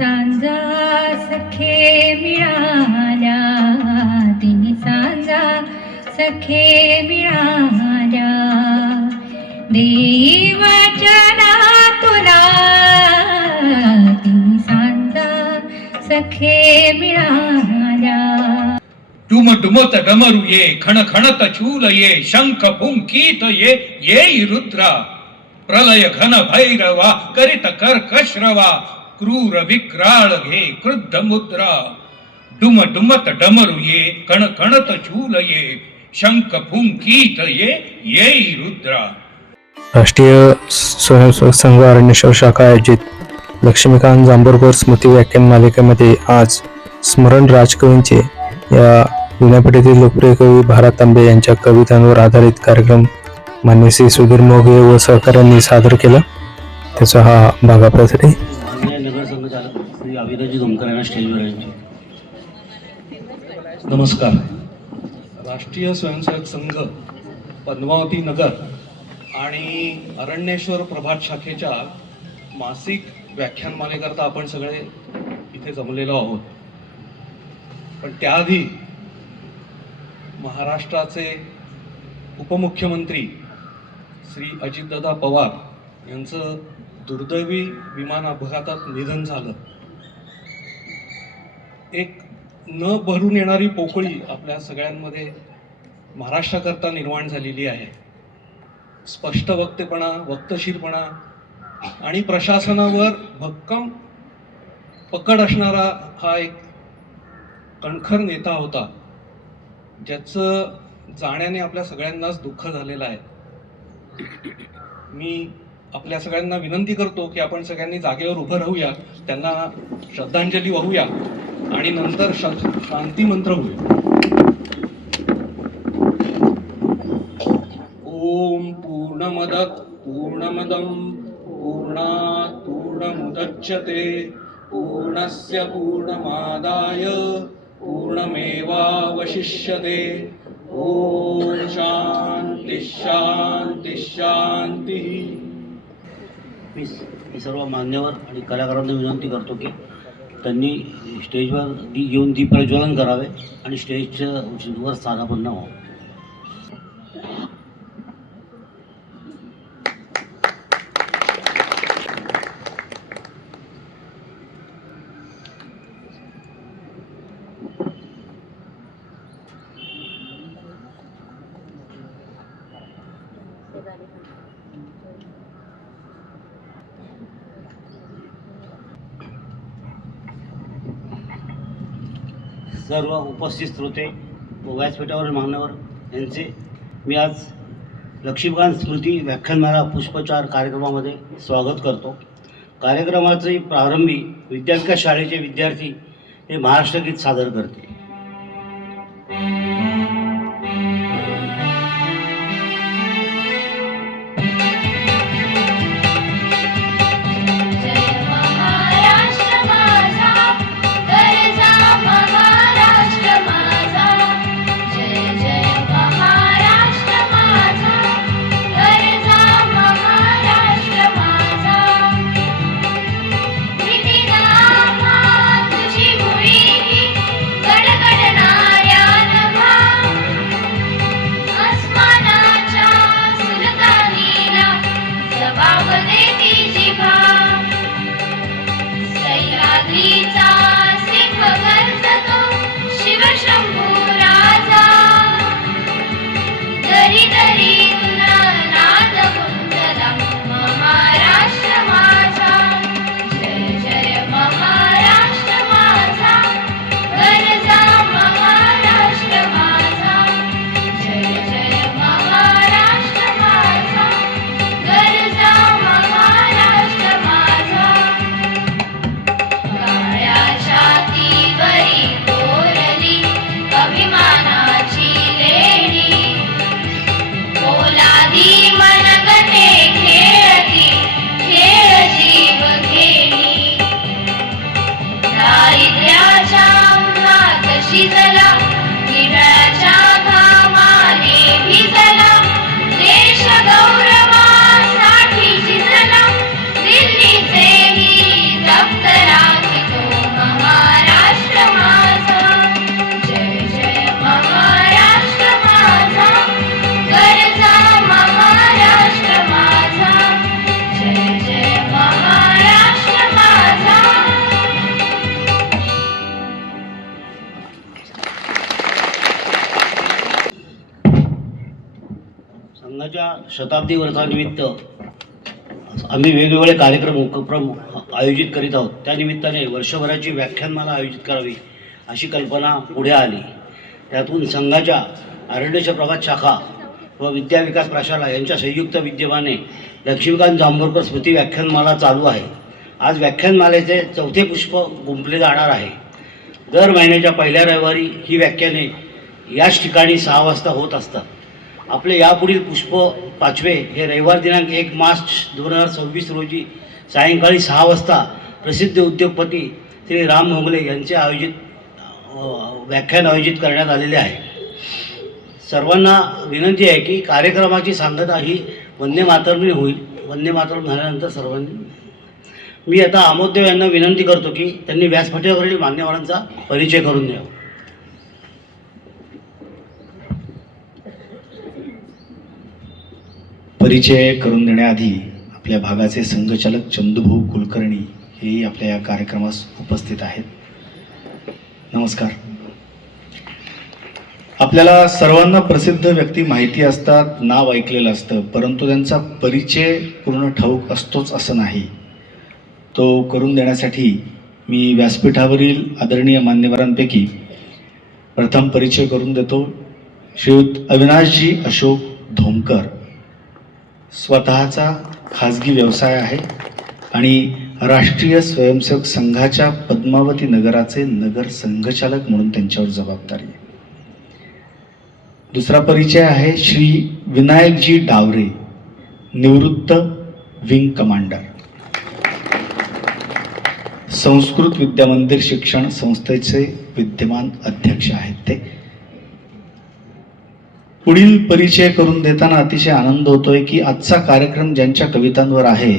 सांजा सखे मिळाल्या, तिन्ही सांजा सखे मिळाल्या, देई वचना तुला, तिन्ही सांजा सखे मिळाल्या. डुम डुमत डमरू ये, खण खणत चूल ये, शंख पुंकीत ये, येई रुद्रा, प्रलय घन भैरवा, करित कर्कश्रवा, क्रूर विक्राळ घे क्रुद्ध मुद्रा. डुम डुमत डमरू ये, कण कणत चूल ये, शंख पुंकीत ये, येई रुद्रा. राष्ट्रीय स्वयंसेवक संघ अरण्येश्वर शाखा आयोजित लक्ष्मीकांत जांभोरकर स्मृती व्याख्यान मालिकेमध्ये आज स्मरण राजकवींचे या जुन्यापेठेतील लोकप्रिय कवी भारत तांबे यांच्या कवितांवर आधारित कार्यक्रम मान्य श्री सुधीर मोघे व सहकाऱ्यांनी सादर केला. त्याचा हा भाग आपल्यासाठी. नगर संघचालक श्री अविराजी धोमकर यांना स्टेजवर आहे. नमस्कार. राष्ट्रीय स्वयंसेवक संघ पद्मावती नगर आणि अरण्येश्वर प्रभात शाखेच्या मासिक व्याख्यानमालेकरता आपण सगळे इथे जमलेलो आहोत. पण त्याआधी महाराष्ट्राचे उपमुख्यमंत्री श्री अजितदादा पवार यांचं दुर्दैवी विमान अपघातात निधन झालं. एक न भरून येणारी पोकळी आपल्या सगळ्यांमध्ये महाराष्ट्राकरता निर्माण झालेली आहे. स्पष्ट वक्तेपणा, वक्तशीरपणा आणि प्रशासनावर भक्कम पकड असणारा हा एक कणखर नेता होता, ज्याचं जाण्याने आपल्या सगळ्यांनाच दुःख झालेलं आहे. मी आपल्या सगळ्यांना विनंती करतो की आपण सगळ्यांनी जागेवर उभं राहूया, त्यांना श्रद्धांजली वाहूया आणि नंतर शांती मंत्र होऊया. ओम पूर्णमद पूर्णमदम पूर्णात् पूर्णमुदच्यते पूर्णस्य पूर्णमादाय पूर्णमेवावशिष्यते. ओम शांती शांती शांती. मी सर्व मान्यवर आणि कलाकारांना विनंती करतो की त्यांनी स्टेजवर येऊन दीप प्रज्वलन करावे आणि स्टेजच्या वर स्थानापन्न व्हावं. सर्व उपस्थित श्रोते व व्यासपीठावरील मान्यवर यांचे मी आज लक्ष्मीकांत स्मृती व्याख्यानमाला पुष्पचार कार्यक्रमामध्ये स्वागत करतो. कार्यक्रमाचे प्रारंभी विद्याविकास शाळेचे विद्यार्थी हे महाराष्ट्रगीत सादर करतील. दिल्लीचे ही दप्तरात संघाच्या शताब्दी वर्षानिमित्त आम्ही वेगवेगळे कार्यक्रम उपक्रम आयोजित करीत आहोत. त्यानिमित्ताने वर्षभराची व्याख्यानमाला आयोजित करावी अशी कल्पना पुढे आली. त्यातून संघाच्या अरण्यच्या प्रभात शाखा व विद्या विकास प्रशाला यांच्या संयुक्त विद्यमाने लक्ष्मीकांत जांभोरकर स्मृती व्याख्यानमाला चालू आहे. आज व्याख्यानमालेचे चौथे पुष्प गुंफले जाणार आहे. दर महिन्याच्या पहिल्या रविवारी ही व्याख्याने याच ठिकाणी 6 वाजता होत असतात. आपले यापुढील पुष्प 5वे हे रविवार दिनांक 1 मार्च 2026 रोजी सायंकाळी 6 वाजता प्रसिद्ध उद्योगपती श्री राम मोगले यांचे व्याख्यान आयोजित करण्यात आलेले आहे. सर्वांना विनंती आहे की कार्यक्रमाची सांगता ही वंदे मातरमने होईल. वंदे मातरम झाल्यानंतर सर्वांनी मी आता आमोददेव यांना विनंती करतो की त्यांनी व्यासपीठावरील मान्यवरांचा परिचय करून द्यावा. परिचय करून देण्याआधी आपल्या भागाचे संघचालक चंदूभाऊ कुलकर्णी हेही आपल्या या कार्यक्रमास उपस्थित आहेत. नमस्कार. आपल्याला सर्वांना प्रसिद्ध व्यक्ती माहिती असतात, नाव ऐकलेलं असतं, परंतु त्यांचा परिचय पूर्ण ठाऊक असतोच असं नाही. तो करून देण्यासाठी मी व्यासपीठावरील आदरणीय मान्यवरांपैकी प्रथम परिचय करून देतो. श्रीयुत अविनाशजी अशोक धोमकर. स्वतःचा खाजगी व्यवसाय आहे आणि राष्ट्रीय स्वयंसेवक संघाच्या पद्मावती नगराचे नगर संघचालक म्हणून त्यांच्यावर जबाबदारी आहे. दुसरा परिचय आहे श्री विनायकजी डावरे, निवृत्त विंग कमांडर, संस्कृत विद्यामंदिर शिक्षण संस्थेचे विद्यमान अध्यक्ष आहेत ते. पुढील परिचय करून देताना अतिशय आनंद होतोय की आजचा कार्यक्रम ज्यांच्या कवितांवर आहे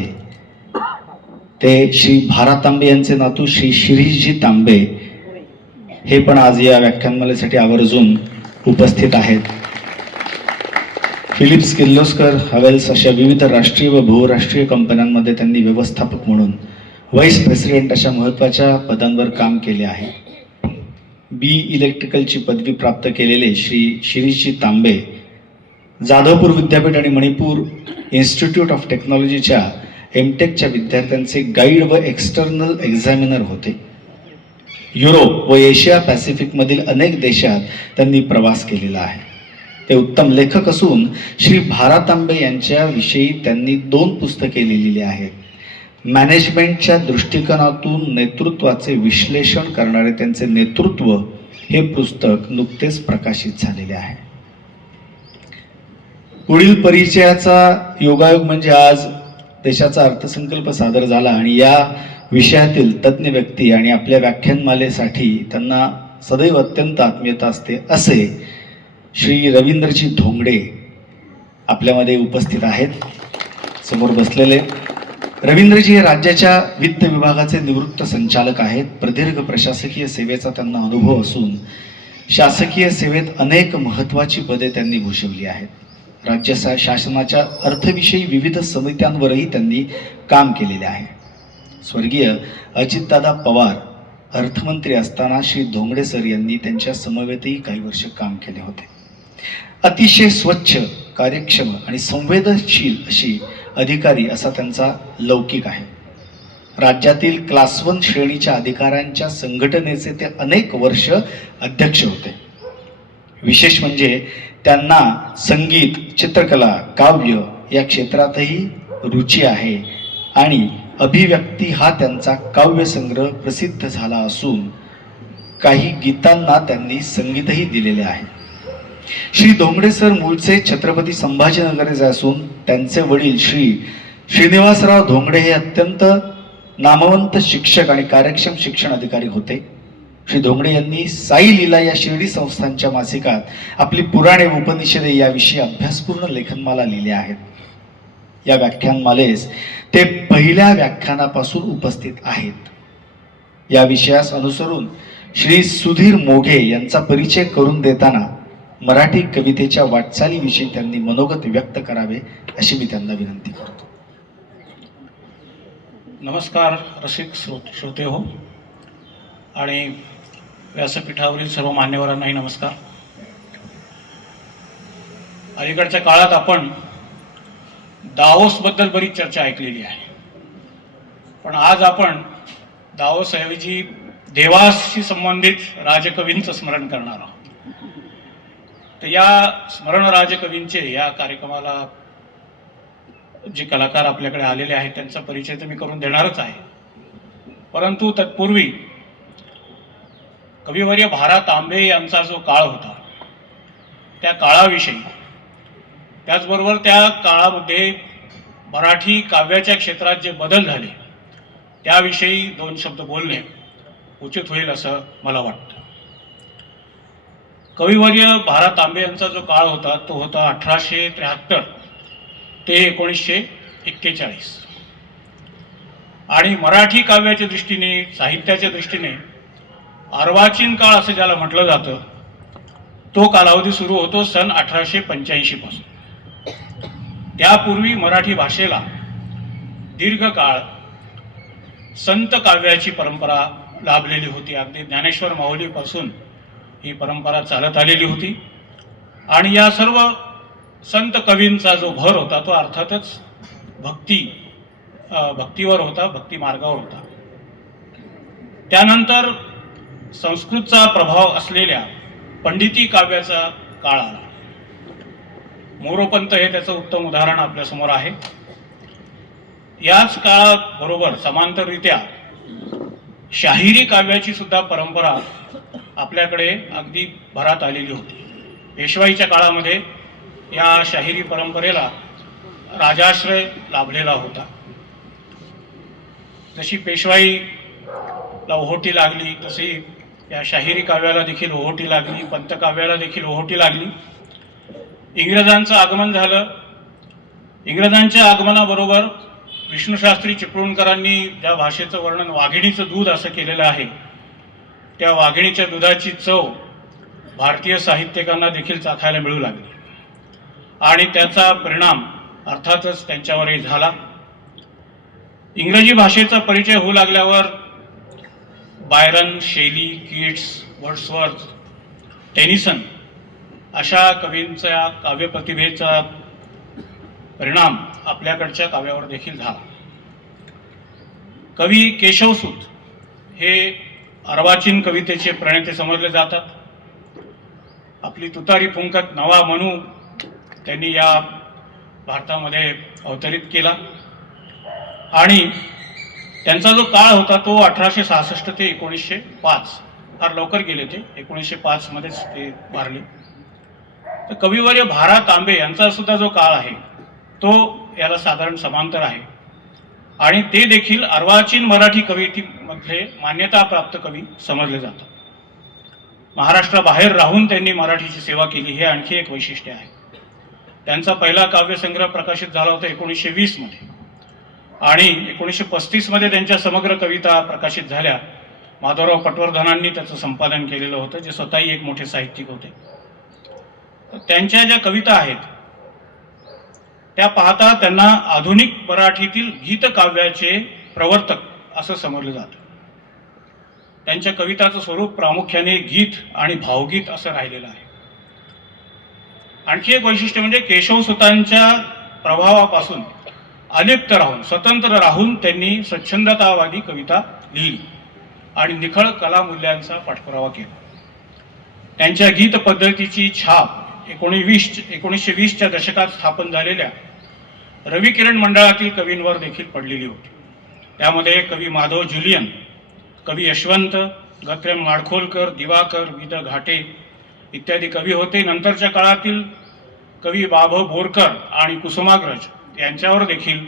ते श्री भारा तांबे यांचे नातू श्री शिरीषजी तांबे हे पण आज या व्याख्यानमालेसाठी आवर्जून उपस्थित आहेत. फिलिप्स किर्लोस्कर हवेल्स अशा विविध राष्ट्रीय व बहुराष्ट्रीय कंपन्यांमध्ये त्यांनी व्यवस्थापक म्हणून व्हाईस प्रेसिडेंट अशा महत्त्वाच्या पदांवर काम केले आहे. बी इलेक्ट्रिकलची पदवी प्राप्त केलेले श्री शिरीषजी तांबे जाधवपूर विद्यापीठ आणि मणिपूर इन्स्टिट्यूट ऑफ टेक्नॉलॉजीच्या एमटेकच्या विद्यार्थ्यांचे गाईड व एक्सटर्नल एक्झामिनर होते. युरोप व एशिया पॅसिफिकमधील अनेक देशात त्यांनी प्रवास केलेला आहे. ते उत्तम लेखक असून श्री भारा तांबे यांच्याविषयी त्यांनी 2 पुस्तके लिहिलेली आहेत. मॅनेजमेंटच्या दृष्टिकोनातून नेतृत्वाचे विश्लेषण करणारे त्यांचे नेतृत्व हे पुस्तक नुकतेच प्रकाशित झालेले आहे. पुढील परिचयाचा योगायोग म्हणजे आज देशाचा अर्थसंकल्प सादर झाला आणि या विषयातील तज्ज्ञ व्यक्ती आणि आपल्या व्याख्यानमालेसाठी त्यांना सदैव अत्यंत आत्मीयता असते असे श्री रवींद्रजी धोंगडे आपल्यामध्ये उपस्थित आहेत, समोर बसलेले. रवींद्रजी हे राज्याच्या वित्त विभागाचे निवृत्त संचालक आहेत. प्रदीर्घ प्रशासकीय सेवेचा त्यांना अनुभव असून शासकीय सेवेत अनेक महत्त्वाची पदे त्यांनी भूषवली आहेत. राज्य शासनाच्या अर्थविषयी विविध समित्यांवरही त्यांनी काम केलेले आहे. स्वर्गीय अजितदादा पवार अर्थमंत्री असताना श्री धोंगडे सर यांनी त्यांच्या समवेतही काही वर्ष काम केले होते. अतिशय स्वच्छ, कार्यक्षम आणि संवेदनशील अशी अधिकारी असा त्यांचा लौकिक आहे. राज्यातील क्लास 1 श्रेणीच्या अधिकाऱ्यांच्या संघटनेचे ते अनेक वर्ष अध्यक्ष होते. विशेष म्हणजे त्यांना संगीत, चित्रकला, काव्य या क्षेत्रातही रुची आहे आणि अभिव्यक्ती हा त्यांचा काव्य संग्रह प्रसिद्ध झाला असून काही गीतांना त्यांनी संगीतही दिलेले आहे. श्री धोंगडे सर मूळचे छत्रपती संभाजीनगरचे असून त्यांचे वडील श्री श्रीनिवासराव धोंगडे हे अत्यंत नामवंत शिक्षक आणि कार्यक्षम शिक्षण अधिकारी होते. श्री धोंगडे यांनी साई लीला या शिर्डी संस्थांच्या मासिकात आपली पुराणे उपनिषदे याविषयी अभ्यासपूर्ण लेखनमाला लिहिल्या आहेत. या व्याख्यानमालेस ते पहिल्या व्याख्यानापासून उपस्थित आहेत. या विषयास अनुसरून श्री सुधीर मोघे यांचा परिचय करून देताना मराठी कवितेच्या वाटचालीविषयी त्यांनी मनोगत व्यक्त करावे अशी मी त्यांना विनंती करतो. नमस्कार रसिक श्रोते हो आणि व्यासपीठावरील सर्व मान्यवरांनाही नमस्कार. अलीकडच्या काळात आपण दाओसबद्दल बरीच चर्चा ऐकलेली आहे, पण आज आपण दाओसऐवजी देवाशी संबंधित राजकवींचं स्मरण करणार आहोत. तर या स्मरण राजकवींचे या कार्यक्रमाला जे कलाकार आपल्याकडे आलेले आहेत त्यांचा परिचय तर मी करून देणारच आहे, परंतु तत्पूर्वी कविवर्य भा. रा. तांबे यांचा जो काळ होता त्या काळाविषयी, त्याचबरोबर त्या काळामध्ये मराठी काव्याच्या क्षेत्रात जे बदल झाले त्याविषयी 2 शब्द बोलणे उचित होईल असं मला वाटतं. कविवर्य भा. रा. तांबे यांचा जो काळ होता तो होता 1873 ते 1941, आणि मराठी काव्याच्या दृष्टीने, साहित्याच्या दृष्टीने अर्वाचीन काळ असं ज्याला म्हटलं जातं तो कालावधी सुरू होतो सन 1885 पासून. त्यापूर्वी मराठी भाषेला दीर्घकाळ संत काव्याची परंपरा लाभलेली होती. अगदी ज्ञानेश्वर माऊलीपासून ही परंपरा चालत आलेली होती, आणि या सर्व संत कवींचा जो भर होता तो अर्थातच भक्तीवर होता, भक्ती मार्गावर होता. त्यानंतर संस्कृतचा प्रभाव असलेल्या पंडिती काव्याचा काळ आला. मोरोपंत हे त्याचं उत्तम उदाहरण आपल्यासमोर आहे. याच काळाबरोबर समांतररित्या शाहिरी काव्याची सुद्धा परंपरा आपल्याकडे अगदी भरात आलेली होती. पेशवाईच्या काळामध्ये या शाहिरी परंपरेला राजाश्रय लाभलेला होता. जशी पेशवाईला ओहोटी लागली तशी या शाहिरी काव्याला देखील ओहोटी लागली, पंतकाव्याला देखील ओहोटी लागली. इंग्रजांचं आगमन झालं. इंग्रजांच्या आगमनाबरोबर विष्णुशास्त्री चिपळूणकरांनी ज्या भाषेचं वर्णन वाघिणीचं दूध असं केलेलं आहे, त्या वाघिणीच्या दुधाची चव भारतीय साहित्यिकांना देखील चाखायला मिळू लागली, आणि त्याचा परिणाम अर्थातच त्यांच्यावरही झाला. इंग्रजी भाषेचा परिचय होऊ लागल्यावर बायरन, शेली, कीट्स, वर्ड्सवर्थ, टेनिसन अशा कवींच्या काव्यप्रतिभेचा परिणाम आपल्याकडच्या काव्यावर देखील झाला. कवी केशवसूत हे अर्वाचीन कवितेचे प्रणेते समजले जातात. आपली तुतारी फुंकत नवा मनू त्यांनी या भारतामध्ये अवतरित केला, आणि त्यांचा जो काळ होता तो 1866 ते 1905, फार लवकर गेले ते, 1905 मध्येच ते वारले. तर कविवर्य भा. रा. तांबे यांचा सुद्धा जो काळ आहे तो याला साधारण समांतर आहे, आणि ते देखील अर्वाचीन मराठी कवितेमध्ये मान्यताप्राप्त कवी समजले जातात. महाराष्ट्राबाहेर राहून त्यांनी मराठीची सेवा केली हे आणखी एक वैशिष्ट्य आहे. त्यांचा पहिला काव्यसंग्रह प्रकाशित झाला होता 1920 मध्ये, आणि 1935 मध्ये त्यांच्या समग्र कविता प्रकाशित झाल्या. माधवराव पटवर्धनांनी त्याचं संपादन केलेलं होतं, जे स्वतःही एक मोठे साहित्यिक होते. त्यांच्या ज्या कविता आहेत त्या पाहता त्यांना आधुनिक मराठीतील गीतकाव्याचे प्रवर्तक असं समजलं जातं. त्यांच्या कविताचं स्वरूप प्रामुख्याने गीत आणि भावगीत असं राहिलेलं आहे. आणखी एक वैशिष्ट्य म्हणजे केशवसुतांच्या प्रभावापासून अलिप्त राहून, स्वतंत्र राहून त्यांनी स्वच्छंदतावादी कविता लिहिली आणि निखळ कलामूल्यांचा पाठपुरावा केला. त्यांच्या गीत पद्धतीची छाप 1920च्या दशकात स्थापन झालेल्या रविकिरण मंडळातील कवींवर देखील पडलेली होती. त्यामध्ये कवी माधव जुलियन, कवी यशवंत, गत्रम माडखोलकर, दिवाकर, विद घाटे इत्यादी कवी होते. नंतरच्या काळातील कवी बाभ बोरकर आणि कुसुमाग्रज यांच्यावर देखील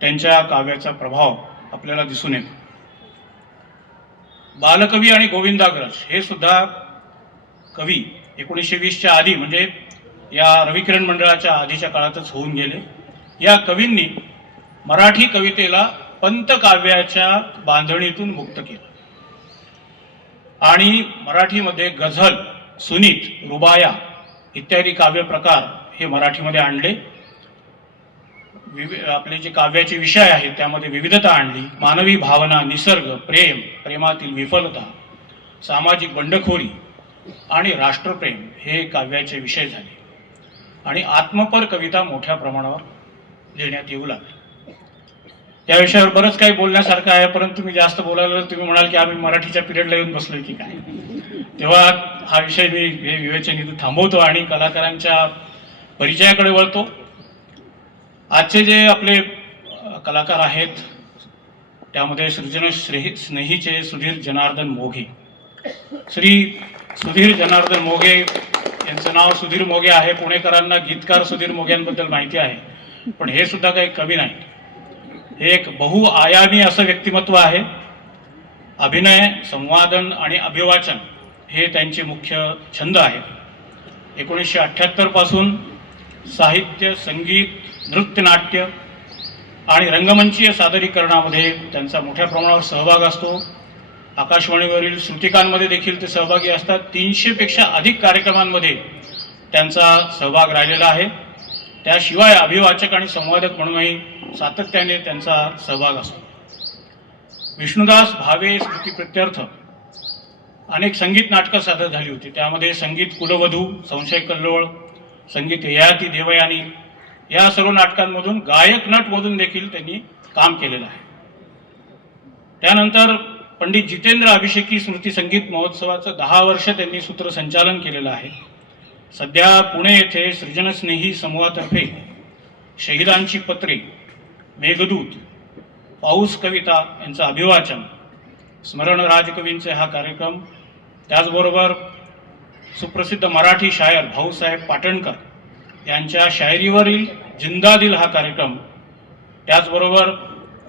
त्यांच्या काव्याचा प्रभाव आपल्याला दिसून येतो. बालकवी आणि गोविंदाग्रज हे सुद्धा कवी 1920च्या आधी, म्हणजे या रविकिरण मंडळाच्या आधीच्या काळातच होऊन गेले. या कवींनी मराठी कवितेला पंतकाव्याच्या बांधणीतून मुक्त केलं, आणि मराठीमध्ये गझल, सुनीत, रुबाया इत्यादी काव्य प्रकार हे मराठीमध्ये आणले. आपले जे काव्याचे विषय आहेत त्यामध्ये विविधता आणली. मानवी भावना, निसर्ग, प्रेम, प्रेमातील विफलता, सामाजिक बंडखोरी आणि राष्ट्रप्रेम हे काव्याचे विषय झाले, आणि आत्मपर कविता मोठ्या प्रमाणावर लिहिण्यात येऊ लागले. या विषयावर बरंच काही बोलण्यासारखं आहे, परंतु मी जास्त बोलायला तुम्ही म्हणाल की आम्ही मराठीच्या पिरियडला येऊन बसलोय की काय. तेव्हा हा विषय मी हे विवेचन इथं थांबवतो आणि कलाकारांच्या परिचयाकडे वळतो. आजचे जे आपले कलाकार आहेत त्यामध्ये सृजन स्नेहीचे सुधीर जनार्दन मोघे. श्री सुधीर जनार्दन मोघे यांचं नाव सुधीर मोघे आहे. पुणेकरांना गीतकार सुधीर मोघ्यांबद्दल माहिती आहे, पण हे सुद्धा काही कमी नाही. हे एक बहुआयामी असं व्यक्तिमत्व आहे. अभिनय, संवादन आणि अभिवाचन हे त्यांचे मुख्य छंद आहेत. 1978 पासून साहित्य, संगीत, नृत्य, नाट्य आणि रंगमंचीय सादरीकरणामध्ये त्यांचा मोठ्या प्रमाणावर सहभाग असतो. आकाशवाणीवरील श्रुतिकांमध्ये देखील ते सहभागी असतात. 300 पेक्षा अधिक कार्यक्रमांमध्ये त्यांचा सहभाग राहिलेला आहे. त्याशिवाय अभिवाचक आणि संवादक म्हणूनही सातत्याने त्यांचा सहभाग असतो. विष्णुदास भावे स्मृतिप्रित्यर्थ अनेक संगीत नाटकं सादर झाली होती. त्यामध्ये संगीत कुलवधू, संशय कल्लोळ, संगीत ययाती देवयानी या सर्व नाटकांमधून गायक नट मधून देखील त्यांनी काम केलेलं आहे. त्यानंतर पंडित जितेंद्र अभिषेकी स्मृती संगीत महोत्सवाचं 10 वर्ष त्यांनी सूत्रसंचालन केलेलं आहे. सध्या पुणे येथे सृजनस्नेही समूहातर्फे शहीदांची पत्रे, मेघदूत, पाऊस कविता यांचं अभिवाचन, स्मरण राजकवींचे हा कार्यक्रम, त्याचबरोबर सुप्रसिद्ध मराठी शायर भाऊसाहेब पाटणकर यांच्या शायरीवरील जिंदा दिल हा कार्यक्रम, त्याचबरोबर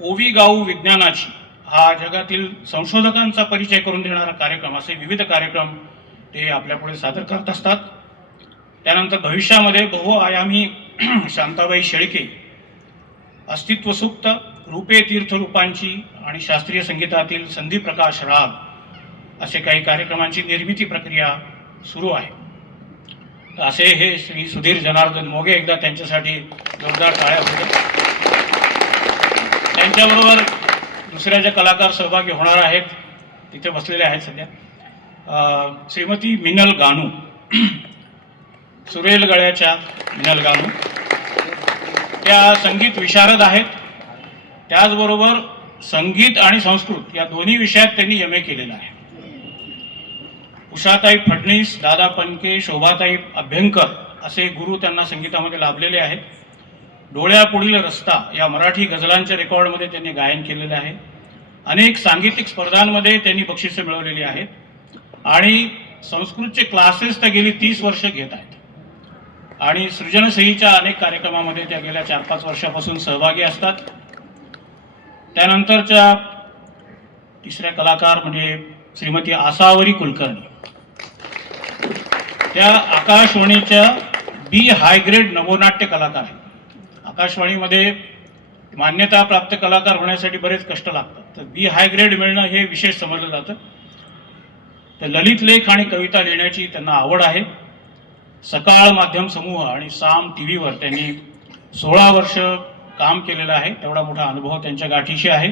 ओवी गाऊ विज्ञानाची हा जगातील संशोधकांचा परिचय करून देणारा कार्यक्रम, असे विविध कार्यक्रम ते आपल्यापुढे सादर करत असतात. त्यानंतर भविष्यामध्ये बहुआयामी शांताबाई शेळके, अस्तित्व सुप्त, रूपे तीर्थरूपांची आणि शास्त्रीय संगीतातील संधी प्रकाश राग असे काही कार्यक्रमांची निर्मिती प्रक्रिया सुरू आहे. असे हे श्री सुधीर जनार्दन मोघे. एकदा त्यांच्यासाठी जोरदार टाळ्या होत्या. त्यांच्याबरोबर दुसऱ्या ज्या कलाकार सहभागी होणार आहेत तिथे बसलेले आहेत सध्या, श्रीमती मिनल गानू, सुरेल गळ्याच्या मिनल गानू, त्या संगीत विशारद आहेत. त्याचबरोबर संगीत आणि संस्कृत या दोन्ही विषयात त्यांनी MA केलेलं आहे. उषाताई फडणीस, दादा पनके, शोभाताई अभ्यंकर असे गुरु त्यांना संगीतामध्ये लाभलेले आहेत. डोळ्यापुढील रस्ता या मराठी गझलांच्या रेकॉर्डमध्ये त्यांनी गायन केलेलं आहे. अनेक सांगीतिक स्पर्धांमध्ये त्यांनी बक्षिसे मिळवलेली आहेत आणि संस्कृतचे क्लासेस त्या गेली 30 वर्ष घेत आहेत. आणि सृजनसहीच्या अनेक कार्यक्रमामध्ये त्या गेल्या 4-5 वर्षापासून सहभागी असतात. त्यानंतरच्या तिसऱ्या कलाकार म्हणजे श्रीमती आसावरी कुलकर्णी. त्या आकाशवाणीच्या B हाय ग्रेड नवोनाट्य कलाकार आहेत. आकाशवाणीमध्ये मान्यता प्राप्त कलाकार होण्यासाठी बरेच कष्ट लागतात, तर B हाय ग्रेड मिळणं हे विशेष समजलं जातं. तर ललित लेख आणि कविता लिहिण्याची त्यांना आवड आहे. सकाळ माध्यम समूह आणि साम TV त्यांनी 16 वर्ष काम केलेलं आहे. तेवढा मोठा अनुभव त्यांच्या गाठीशी आहे.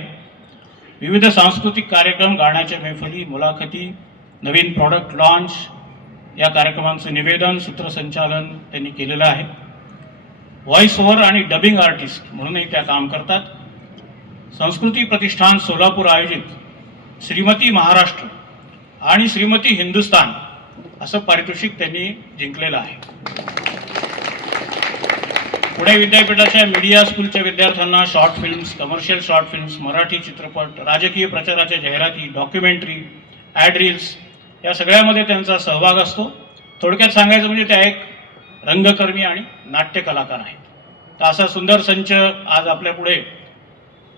विविध सांस्कृतिक कार्यक्रम, गाण्याच्या मैफली, मुलाखती, नवीन प्रॉडक्ट लॉन्च या कार्यक्रमांचं निवेदन, सूत्रसंचालन त्यांनी केलेलं आहे. व्हॉइस ओव्हर आणि डबिंग आर्टिस्ट म्हणूनही त्या काम करतात. संस्कृती प्रतिष्ठान सोलापूर आयोजित श्रीमती महाराष्ट्र आणि श्रीमती हिंदुस्तान असं पारितोषिक त्यांनी जिंकलेलं आहे. पुणे विद्यापीठाच्या मीडिया स्कूलच्या विद्यार्थ्यांना short films, commercial short films, Marathi चित्रपट, राजकीय प्रचाराच्या जाहिराती, डॉक्युमेंटरी, ॲड रील्स या सगळ्यामध्ये त्यांचा सहभाग असतो. थोडक्यात सांगायचं म्हणजे त्या एक रंगकर्मी आणि नाट्य कलाकार आहेत. तर असा सुंदर संच आज आपल्या पुढे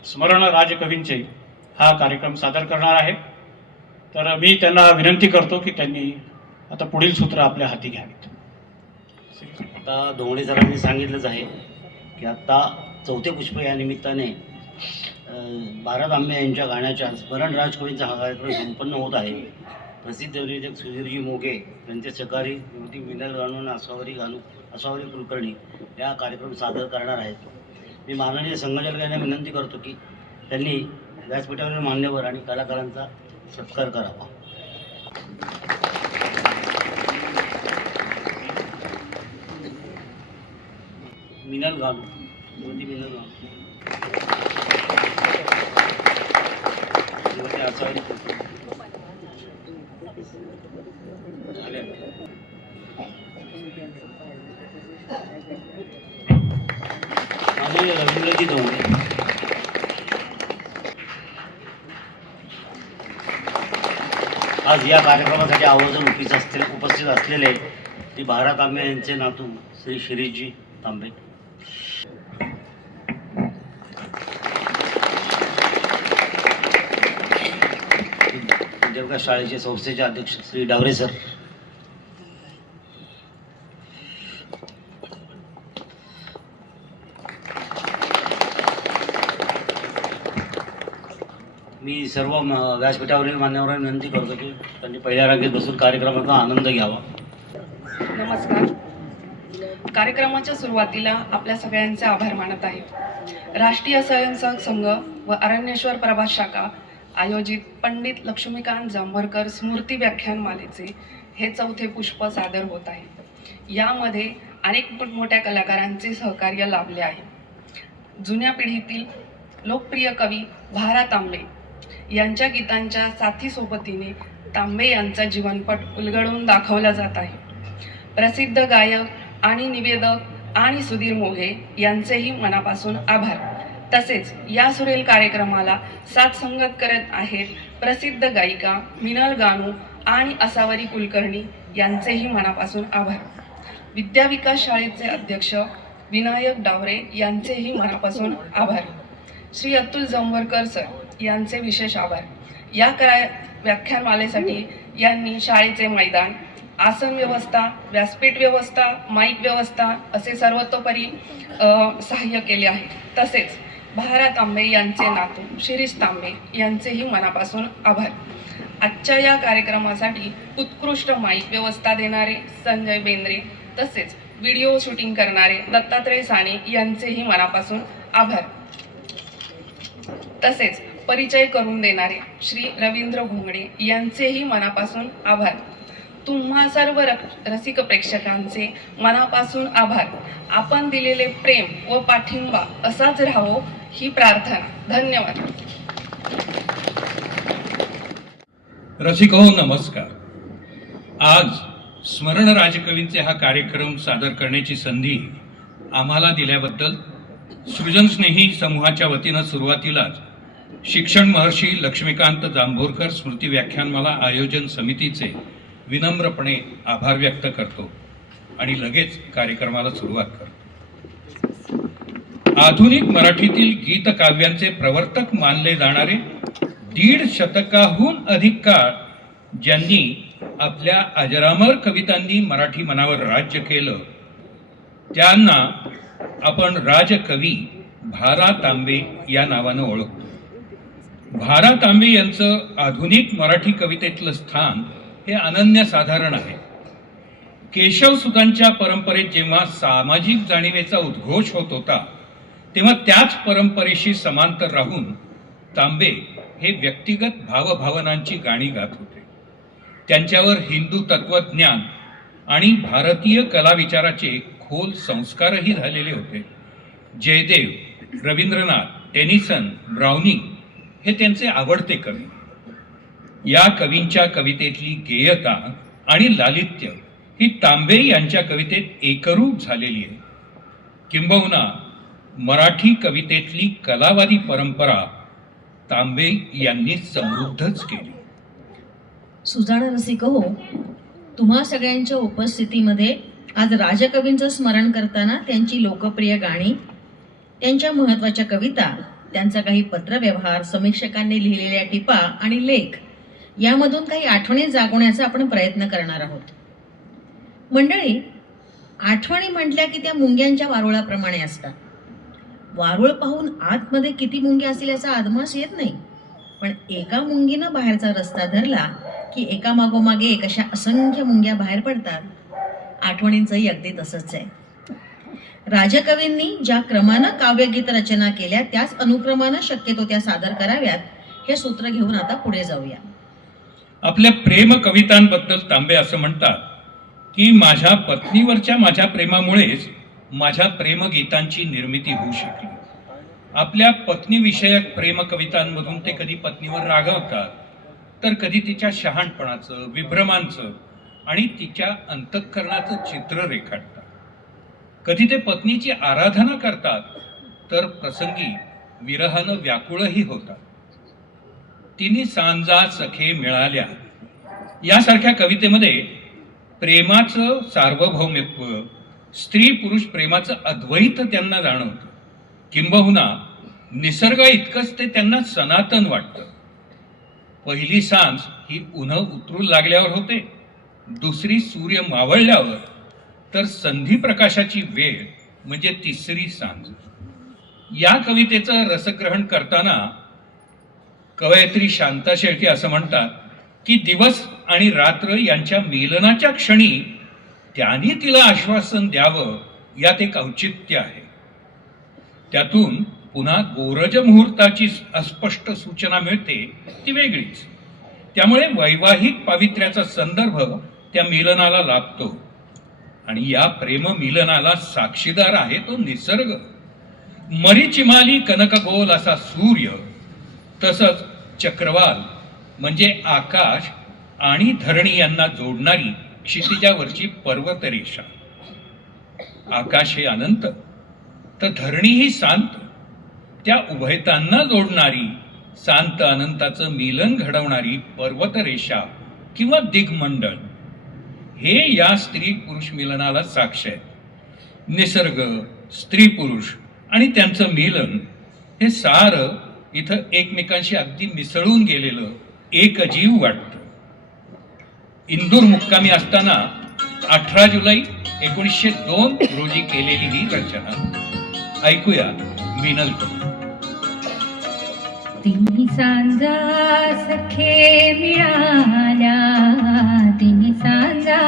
स्मरण राजकवींचे हा कार्यक्रम सादर करणार आहे. तर मी त्यांना विनंती करतो की त्यांनी आता पुढील सूत्र आपल्या हाती घ्यावीत. आता धोंगडे सरांनी सांगितलंच आहे की आत्ता 4थे पुष्प या निमित्ताने भारत आंबे यांच्या गाण्याच्या स्मरण राजकवींचा हा कार्यक्रम संपन्न होत आहे. प्रसिद्ध निर्देशक सुधीरजी मोघे यांचे सहकारी श्रीमती मिनल गानू आणि आसावरी कुलकर्णी या कार्यक्रम सादर करणार आहेत. मी माननीय संघचालकांना विनंती करतो की त्यांनी व्यासपीठावरील मान्यवर आणि कलाकारांचा सत्कार करावा. मिनल गानू. श्रीमती मीना श्रीमती आचार्य माननीय रवींद्रजी धोंडे, आज या कार्यक्रमासाठी आवर्जून उपस्थित असलेले श्री भारत तांबे यांचे नातू श्री शिरीषजी तांबे, विद्याविकास शाळेचे संस्थेचे अध्यक्ष श्री डावरे सर, मी सर्व व्यासपीठावरील मान्यवरांना विनंती करतो की त्यांनी पहिल्या रांगेत बसून कार्यक्रमाचा आनंद घ्यावा. नमस्कार. कार्यक्रमाच्या सुरुवातीला आपल्या सगळ्यांचे आभार मानत आहे. राष्ट्रीय स्वयंसेवक संघ व अरण्येश्वर प्रभात शाखा आयोजित पंडित लक्ष्मीकांत जांभोरकर स्मृती व्याख्यानमालेचे हे 4थे पुष्प सादर होत आहे. यामध्ये अनेक मोठमोठ्या कलाकारांचे सहकार्य लाभले आहे. जुन्या पिढीतील लोकप्रिय कवी भा. तांबे यांच्या गीतांच्या साथी सोबतीने तांबे यांचा जीवनपट उलगडून दाखवला जात आहे. प्रसिद्ध गायक आणि निवेदक आणि सुधीर मोघे यांचेही मनापासून आभार. तसेच या सुरेल कार्यक्रमाला साथ संगत करत आहेत प्रसिद्ध गायिका मिनल गानू आणि असावरी कुलकर्णी यांचेही मनापासून आभार. विद्याविकास शाळेचे अध्यक्ष विनायक डावरे यांचेही मनापासून आभार. श्री अतुल जांभोरकर सर यांचे विशेष आभार. या व्याख्यानमालेसाठी यांनी शाळेचे मैदान, आसन व्यवस्था, व्यासपीठ व्यवस्था, माईक व्यवस्था असे सर्वतोपरी सहाय्य केले आहे. तसेच भा. तांबे यांचे नातू शिरीष तांबे यांचेही मनापासून आभार. आजच्या या कार्यक्रमासाठी उत्कृष्ट माईक व्यवस्था देणारे संजय बेंद्रे तसेच व्हिडिओ शूटिंग करणारे दत्तात्रय साने यांचेही मनापासून आभार. तसेच परिचय करून देणारे श्री रवींद्र घोंगडे यांचेही मनापासून आभार. तुम्हा सर्व रसिक प्रेक्षकांचे मनापासून आभार. आपण दिलेले प्रेम व पाठिंबा असाच राहावो ही प्रार्थना. धन्यवाद. रसिको नमस्कार. आज स्मरण राजकवींचे हा कार्यक्रम सादर करण्याची संधी आम्हाला दिल्याबद्दल सृजनस्नेही समूहाच्या वतीनं सुरुवातीलाच शिक्षण महर्षी लक्ष्मीकांत जांभोरकर स्मृती व्याख्यानमाला आयोजन समितीचे विनम्रपणे आभार व्यक्त करतो आणि लगेच कार्यक्रमाला सुरुवात करतो. आधुनिक मराठीतील गीतकाव्यांचे प्रवर्तक मानले जाणारे 1.5 शतकाहून अधिक काळ ज्यांनी आपल्या अजरामर कवितांनी मराठी मनावर राज्य केलं त्यांना आपण राजकवी भा. तांबे या नावानं ओळखतो. भा. तांबे यांचं आधुनिक मराठी कवितेतलं स्थान हे अनन्यसाधारण आहे. केशवसुतांच्या परंपरेत जेव्हा सामाजिक जाणीवेचा उद्घोष होत होता तेव्हा त्याच परंपरेशी समांतर राहून तांबे हे व्यक्तिगत भावभावनांची गाणी गात होते. त्यांच्यावर हिंदू तत्वज्ञान आणि भारतीय कलाविचाराचे खोल संस्कारही झालेले होते. जयदेव, रवींद्रनाथ, टेनिसन, ब्राउनिंग हे त्यांचे आवडते कवी. या कवींच्या कवितेतली गेयता आणि लालित्य ही तांबे यांच्या कवितेत एकरूप झालेली आहे. किंबहुना मराठी कवितेतली कलावादी परंपरा तांबे यांनी समृद्धच केली. सुजाण रसिक हो, तुम्हा सगळ्यांच्या उपस्थितीमध्ये आज राजकवींचं स्मरण करताना त्यांची लोकप्रिय गाणी, त्यांच्या महत्त्वाच्या कविता, त्यांचा काही पत्रव्यवहार, समीक्षकांनी लिहिलेल्या टिपा आणि लेख यामधून काही आठवणी जागवण्याचा आपण प्रयत्न करणार आहोत. मंडळी, आठवणी म्हटल्या की त्या मुंग्यांच्या वारुळाप्रमाणे असतात. वारुळ पाहून आतमध्ये किती मुंग्या असतील याचा आदमास येत नाही, पण एका मुंगीनं बाहेरचा रस्ता धरला की एका मागोमागे एक अशा असंख्य मुंग्या बाहेर पडतात. आठवणींचंही अगदी तसंच आहे. राजकवींनी ज्या क्रमानं काव्यगीत रचना केल्या त्याच अनुक्रमानं शक्यतो त्या सादर कराव्यात हे सूत्र घेऊन आता पुढे जाऊया. आपल्या प्रेम कवितांबद्दल तांबे असं म्हणतात की माझ्या पत्नीवरच्या माझ्या प्रेमामुळेच माझ्या प्रेमगीतांची निर्मिती होऊ शकली. आपल्या पत्नीविषयक प्रेमकवितांमधून ते कधी पत्नीवर रागवतात, तर कधी तिच्या शहाणपणाचं, विभ्रमांचं आणि तिच्या अंतःकरणाचं चित्र रेखाटतात. कधी ते पत्नीची आराधना करतात, तर प्रसंगी विरहानं व्याकुळही होतात. तिन्ही सांजा सखे मिळाल्या यासारख्या कवितेमध्ये प्रेमाचं सार्वभौमित्व, स्त्री पुरुष प्रेमाचं अद्वैत त्यांना जाणवतं. किंबहुना निसर्ग इतकंच ते त्यांना सनातन वाटतं. पहिली सांज ही उन्ह उतरू लागल्यावर होते, दुसरी सूर्य मावळल्यावर, तर संधी प्रकाशाची वेळ म्हणजे तिसरी सांज. या कवितेचं रसग्रहण करताना कवयित्री शांता शेळके असं म्हणतात की दिवस आणि रात्र यांच्या मिलनाच्या क्षणी त्यांनी तिला आश्वासन द्यावं यात एक औचित्य आहे. त्यातून पुन्हा गोरज मुहूर्ताची अस्पष्ट सूचना मिळते, ती वेगळीच. त्यामुळे वैवाहिक पावित्र्याचा संदर्भ त्या मिलनाला लाभतो आणि या प्रेम मिलनाला साक्षीदार आहे तो निसर्ग. मरीचिमाली कनकगोल असा सूर्य, तसंच चक्रवाल म्हणजे आकाश आणि धरणी यांना जोडणारी क्षितिजावरची पर्वतरेषा. आकाश हे अनंत, तर धरणी ही शांत. त्या उभयतांना जोडणारी शांत अनंताचं मिलन घडवणारी पर्वतरेषा किंवा दिग्मंडळ हे या स्त्री पुरुष मिलनाला साक्ष आहे. निसर्ग, स्त्री पुरुष आणि त्यांचं मिलन हे सारं इथं एकमेकांशी अगदी मिसळून गेलेलं एक जीव वाटतं. इंदूर मुक्कामी असताना 18 जुलै 1902 रोजी केलेली ही रचना ऐकूया मिनलकडून. तिन्ही सांजा सखे मिळाल्या, तिन्ही सांजा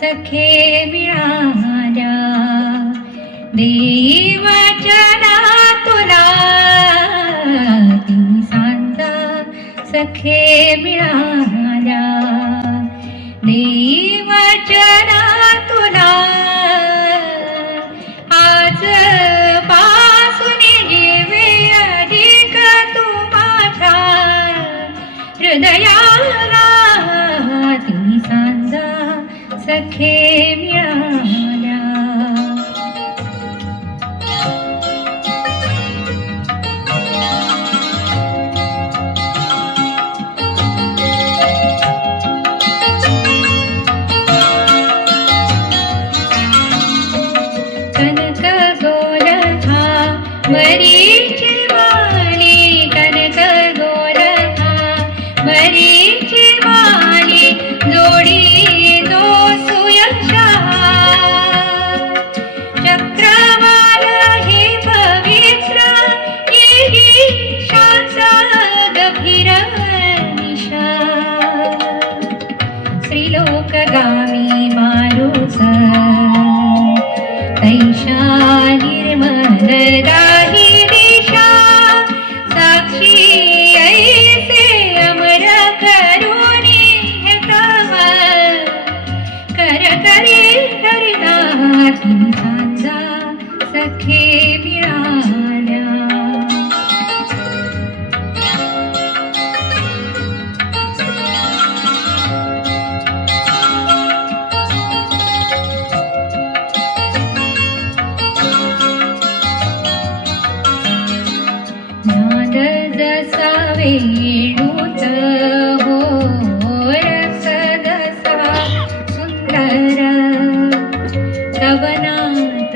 सखे मिळाल्या, देई वचना तुला, तिन्ही सांजा सखे मिळाल्या, देई वचना तुला, आज पासून जीवे अधिक तू माझ्या हृदयाला, तिन्ही सांजा सखे मिळाल्या. कनक गोरखा मरीची माली, कनक गोरखा मरीची माली, जोडी जो सुयक्षा, चक्रवाल हे पवित्र, येही शांत गंभीर निशा, श्रीलोकगामी मारुत, तैषा निर्मलदाही दिशा, साक्षी ऐसे अमर करुणी हेतव, कर करे हरिदा, तिन्ही सांजा सखे मिळाल्या. नाद जसा वेणूत हो, रस जसा सुंदर कवनात,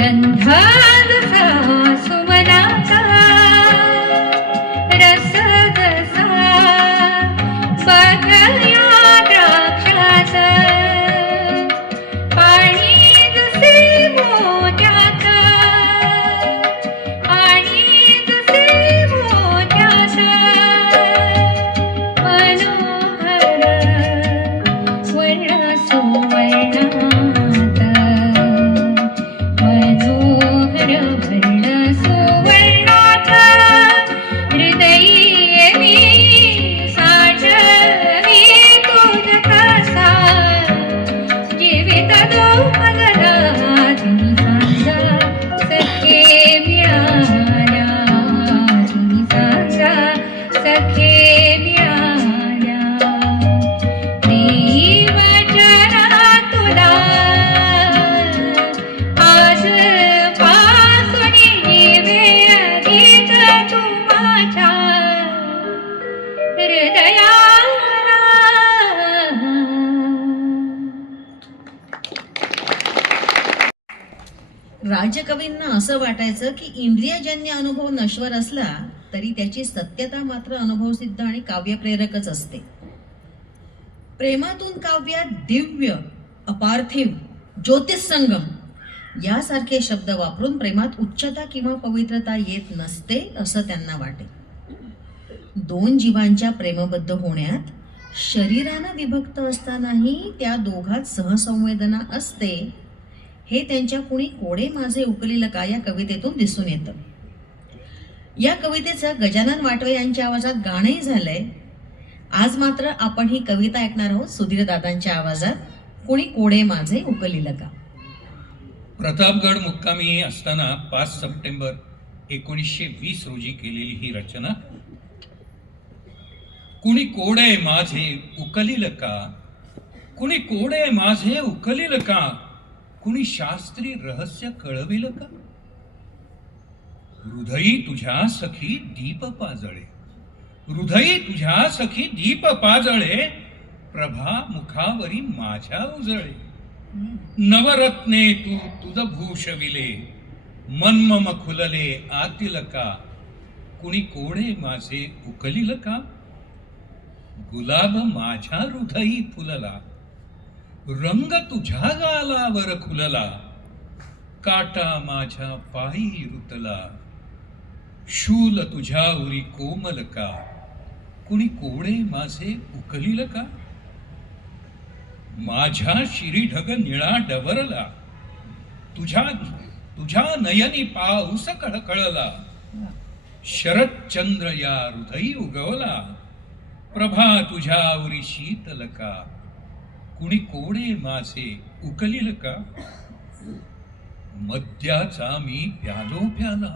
गंध दयाळा. राजकवींना असं वाटायचं की इंद्रियजन्य अनुभव नश्वर असला तरी त्याची सत्यता मात्र अनुभवसिद्ध आणि काव्यप्रेरकच असते. प्रेमातून काव्यात दिव्य, अपार्थिव, ज्योतिषसंगम यासारखे शब्द वापरून प्रेमात उच्चता किंवा पवित्रता येत नसते असं त्यांना वाटे. दोन जीवांच्या प्रेमबद्ध होण्यात शरीरानं विभक्त असतानाही त्या दोघात सहसंवेदना असते हे त्यांच्या कुणी कोडे माझे उकलील का या कवितेतून दिसून येतं. या कवितेचं गजानन वाटवे यांच्या आवाजात गाणंही झालंय. आज मात्र आपण ही कविता ऐकणार आहोत सुधीर दादांच्या आवाजात, कुणी कोडे माझे उकलील का. प्रतापगड मुक्कामी असताना 5 सप्टेंबर 1920 रोजी केलेली ही रचना. कुणी कोडे माझे उकलील का, कुणी कोडे माझे उकलील का, कुणी शास्त्री रहस्य कळविल का. हृदयी तुझ्या सखी दीप पाजळे, हृदयी तुझ्या सखी दीप पाजळे, प्रभा मुखावरी माझ्या उजळे. नवरत्ने तू तुझ भूषविले, मनमम खुलले आतील का, कुणी कोडे माझे उकलील का. गुलाब माझ्या हृदयी फुलला, रंग तुझ्या गालावर खुलला, काटा माझ्या पायी रुतला, शूल तुझ्या उरी कोमल का, कुणी कोडे माझे उकलील का. माझ्या शिरीढग निळा डवरला, तुझ्या नयनी पाऊस कळकळला, शरदचंद्र या हृदयी उगवला, प्रभा तुझ्या उरी शीतल का, कुणी कोडे माझे उकलील का. मद्याचा मी प्यालो प्याला,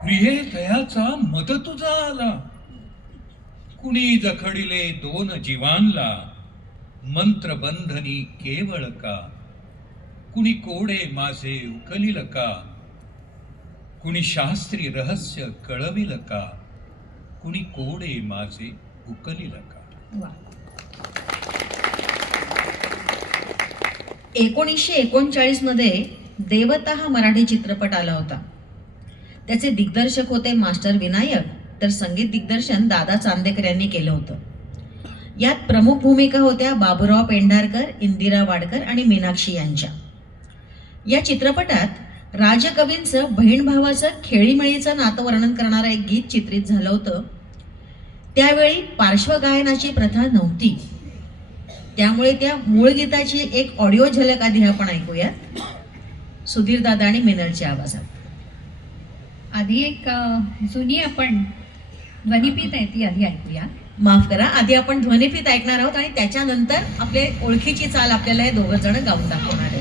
प्रिये तयाचा मद तुझा आला, कुणी जखडिले दोन जीवांला, मंत्रबंधनी केवळ का, कुणी कोडे माझे उकलील का, कुणी शास्त्री रहस्य कळविल का, कुणी कोडे माझे उकलील का. 1939 मध्ये देवता हा मराठी चित्रपट आला होता. त्याचे दिग्दर्शक होते मास्टर विनायक, तर संगीत दिग्दर्शन दादा चांदेकर यांनी केलं होतं. यात प्रमुख भूमिका होत्या बाबूराव पेंढारकर, इंदिरा वाडकर आणि मीनाक्षी यांच्या. या चित्रपटात राजकवींचं बहीण भावाचं खेळीमेळीचं नातं वर्णन करणारं एक गीत चित्रित झालं होतं. त्यावेळी पार्श्वगायनाची प्रथा नव्हती, त्यामुळे त्या मूळ गीताची एक ऑडिओ झलक आधी आपण ऐकूयात सुधीर दादा आणि मिनलच्या आवाजात. आधी एक जुनी आपण ध्वनिफीत आहे ती आधी ऐकूया. माफ करा, आधी आपण ध्वनिफीत ऐकणार आहोत आणि त्याच्यानंतर आपले ओळखीची चाल आपल्याला हे दोघं जण गाऊन दाखवणार आहेत.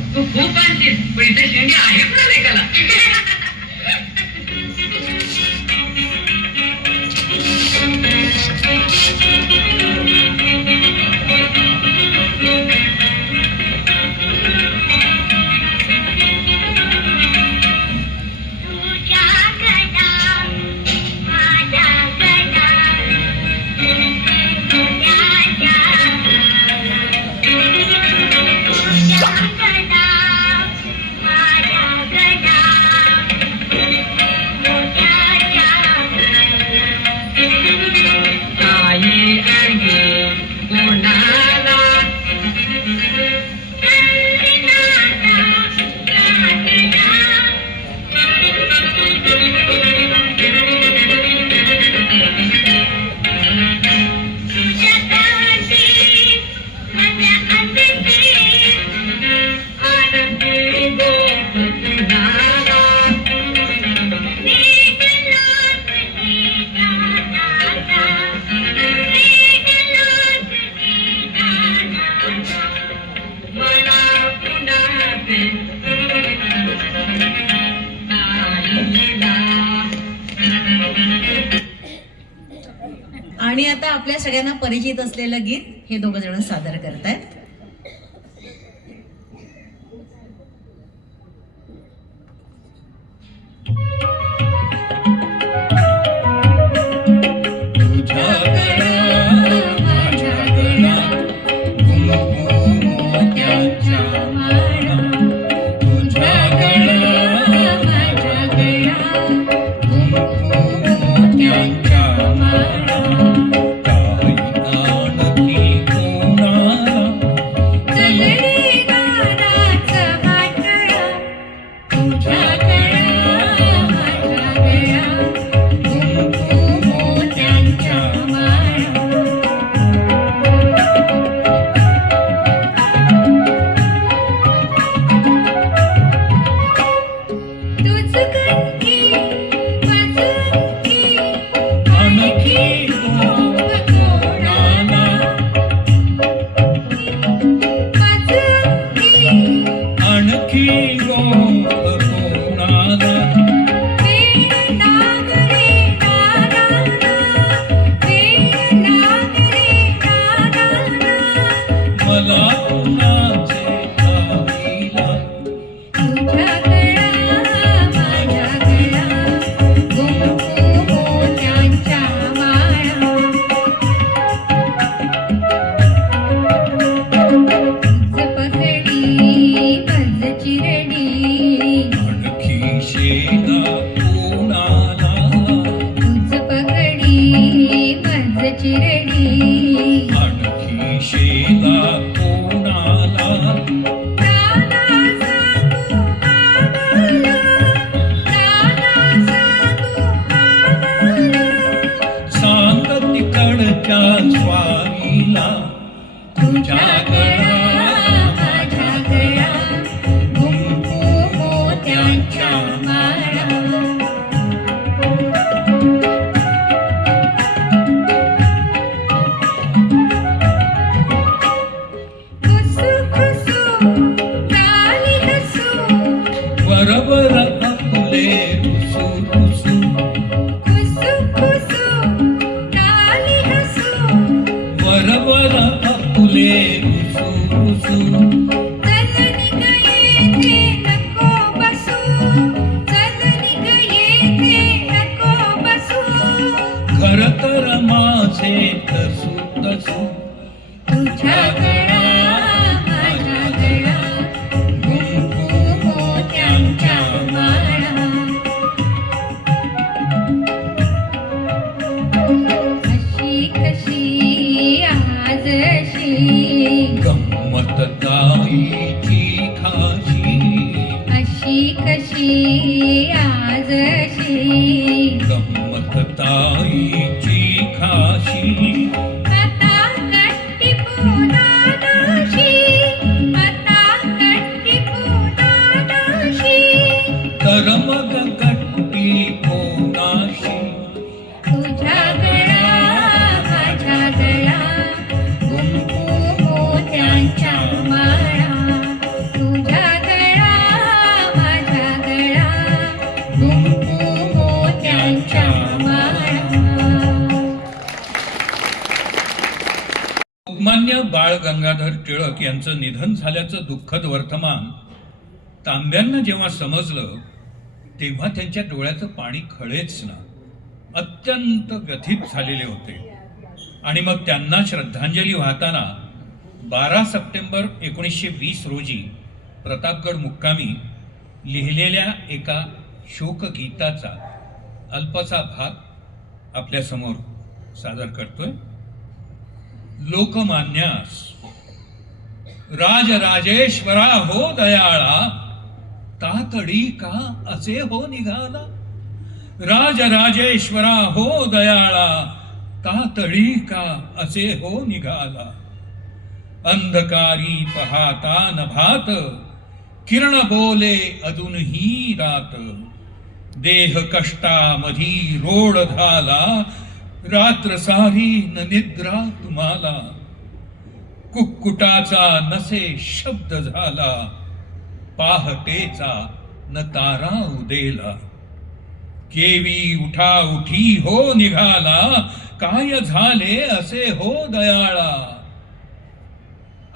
आणि आता आपल्या सगळ्यांना परिचित असलेलं गीत हे दोघं जण सादर करतायत. तुझ्याकडे चिरली आणखी शेला कोणाला नाना सांगू आम्हाला, नाना सांगू आम्हाला, सांग तिकडच्या स्वामीला तुझ्या गळा माझ्या गळा कुंकू मोत्यांच्या माळा. खुसू खुसू गाली हसू, बरोबर आपले रुसू रुसू खुसू खुसू गाली हसू, बरोबर आपले रुसू रुसू चलनी ग येथे नको बसू, चलनी ग येथे नको बसू, खर तर माझे तसू तसू तुझ्या गळा माझ्या गळा कुंकू मोत्यांच्या माळा. अशी कशी आज अशी, गंमत ताईची खाशी अशी कशी आज अशी, गंमत ताईची खाशी आता कट्टी पुनानाशी, आता कट्टी पुनानाशी, तर मग कट्टी कोणाशी तुझ्या गळा माझ्या गळा कुंकू मोत्यांच्या माळा, तुझ्या गळा माझ्या गळा कुंकू मोत्यांच्या माळा. लोकमान्य बाळ गंगाधर टिळक यांचं निधन झाल्याचं दुःखद वर्तमान तांब्यांना जेव्हा समजलं तेव्हा त्यांच्या डोळ्याचं पाणी खळेच ना, अत्यंत व्यथित झालेले होते. आणि मग त्यांना श्रद्धांजली वाहताना 12 सप्टेंबर 1920 रोजी प्रतापगड मुक्कामी लिहिलेल्या एका शोकगीताचा अल्पसा भाग आपल्यासमोर सादर करतोय. लोकमान्यास राजराजेश्वरा हो दयाळा, तातडी का असे हो निघाला. राजराजेश्वरा हो दयाळा, तातडी का असे हो निघाला. अंधकारी पाहता नभात, किरण बोले अजूनही रात. देह कष्टामधी रोड झाला, रात्र सारी न निद्रा तुम्हाला. कुक्कुटाचा नसे शब्द झाला, पहाटेचा न तारा उदेला. केवी उठा उठी हो निघाला, काय झाले असे हो दयाळा.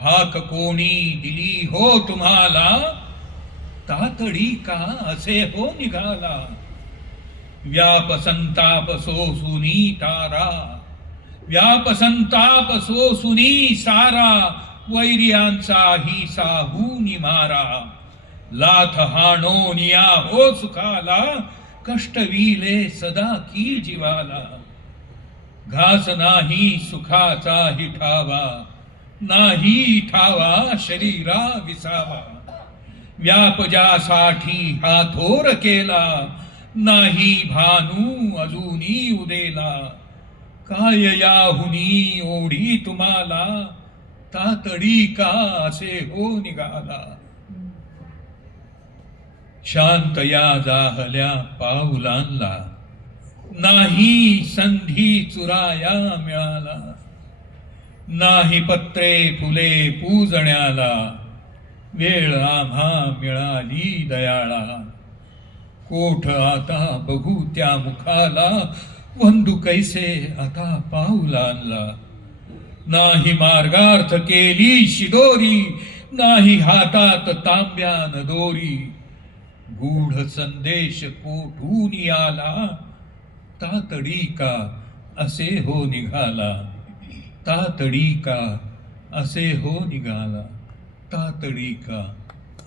हाक कोणी दिली हो तुम्हाला, तातडी का असे हो निघाला. व्याप संताप सोसुनी तारा, व्याप संताप सोसुनी सारा. वैर्यांचा ही साहूनी मारा. लाथ हाणोनिया हो सुखाला, कष्टविले सदा की जीवाला. घास नाही सुखाचा ही ठावा, नाही ठावा शरीरा विसावा. व्यापजासाठी हा थोर केला, नाही भानू अजूनी उदेला. काय याहुनी ओढी तुम्हाला, तातडी का असे हो निघाला. शांत या जाहल्या पाऊलांना, नाही संधी चुराया मिळाला. नाही पत्रे फुले पूजण्याला, वेळ आम्हा मिळाली दयाळा. कोठ आता बघू त्या मुखाला, वंदू कैसे आता पाऊलांना. नाही मार्गार्थ केली शिदोरी, नाही हातात तांब्यान दोरी. गूढ संदेश कोठून आला, तातडी का असे हो निघाला. तातडी का असे हो निघाला. तातडी का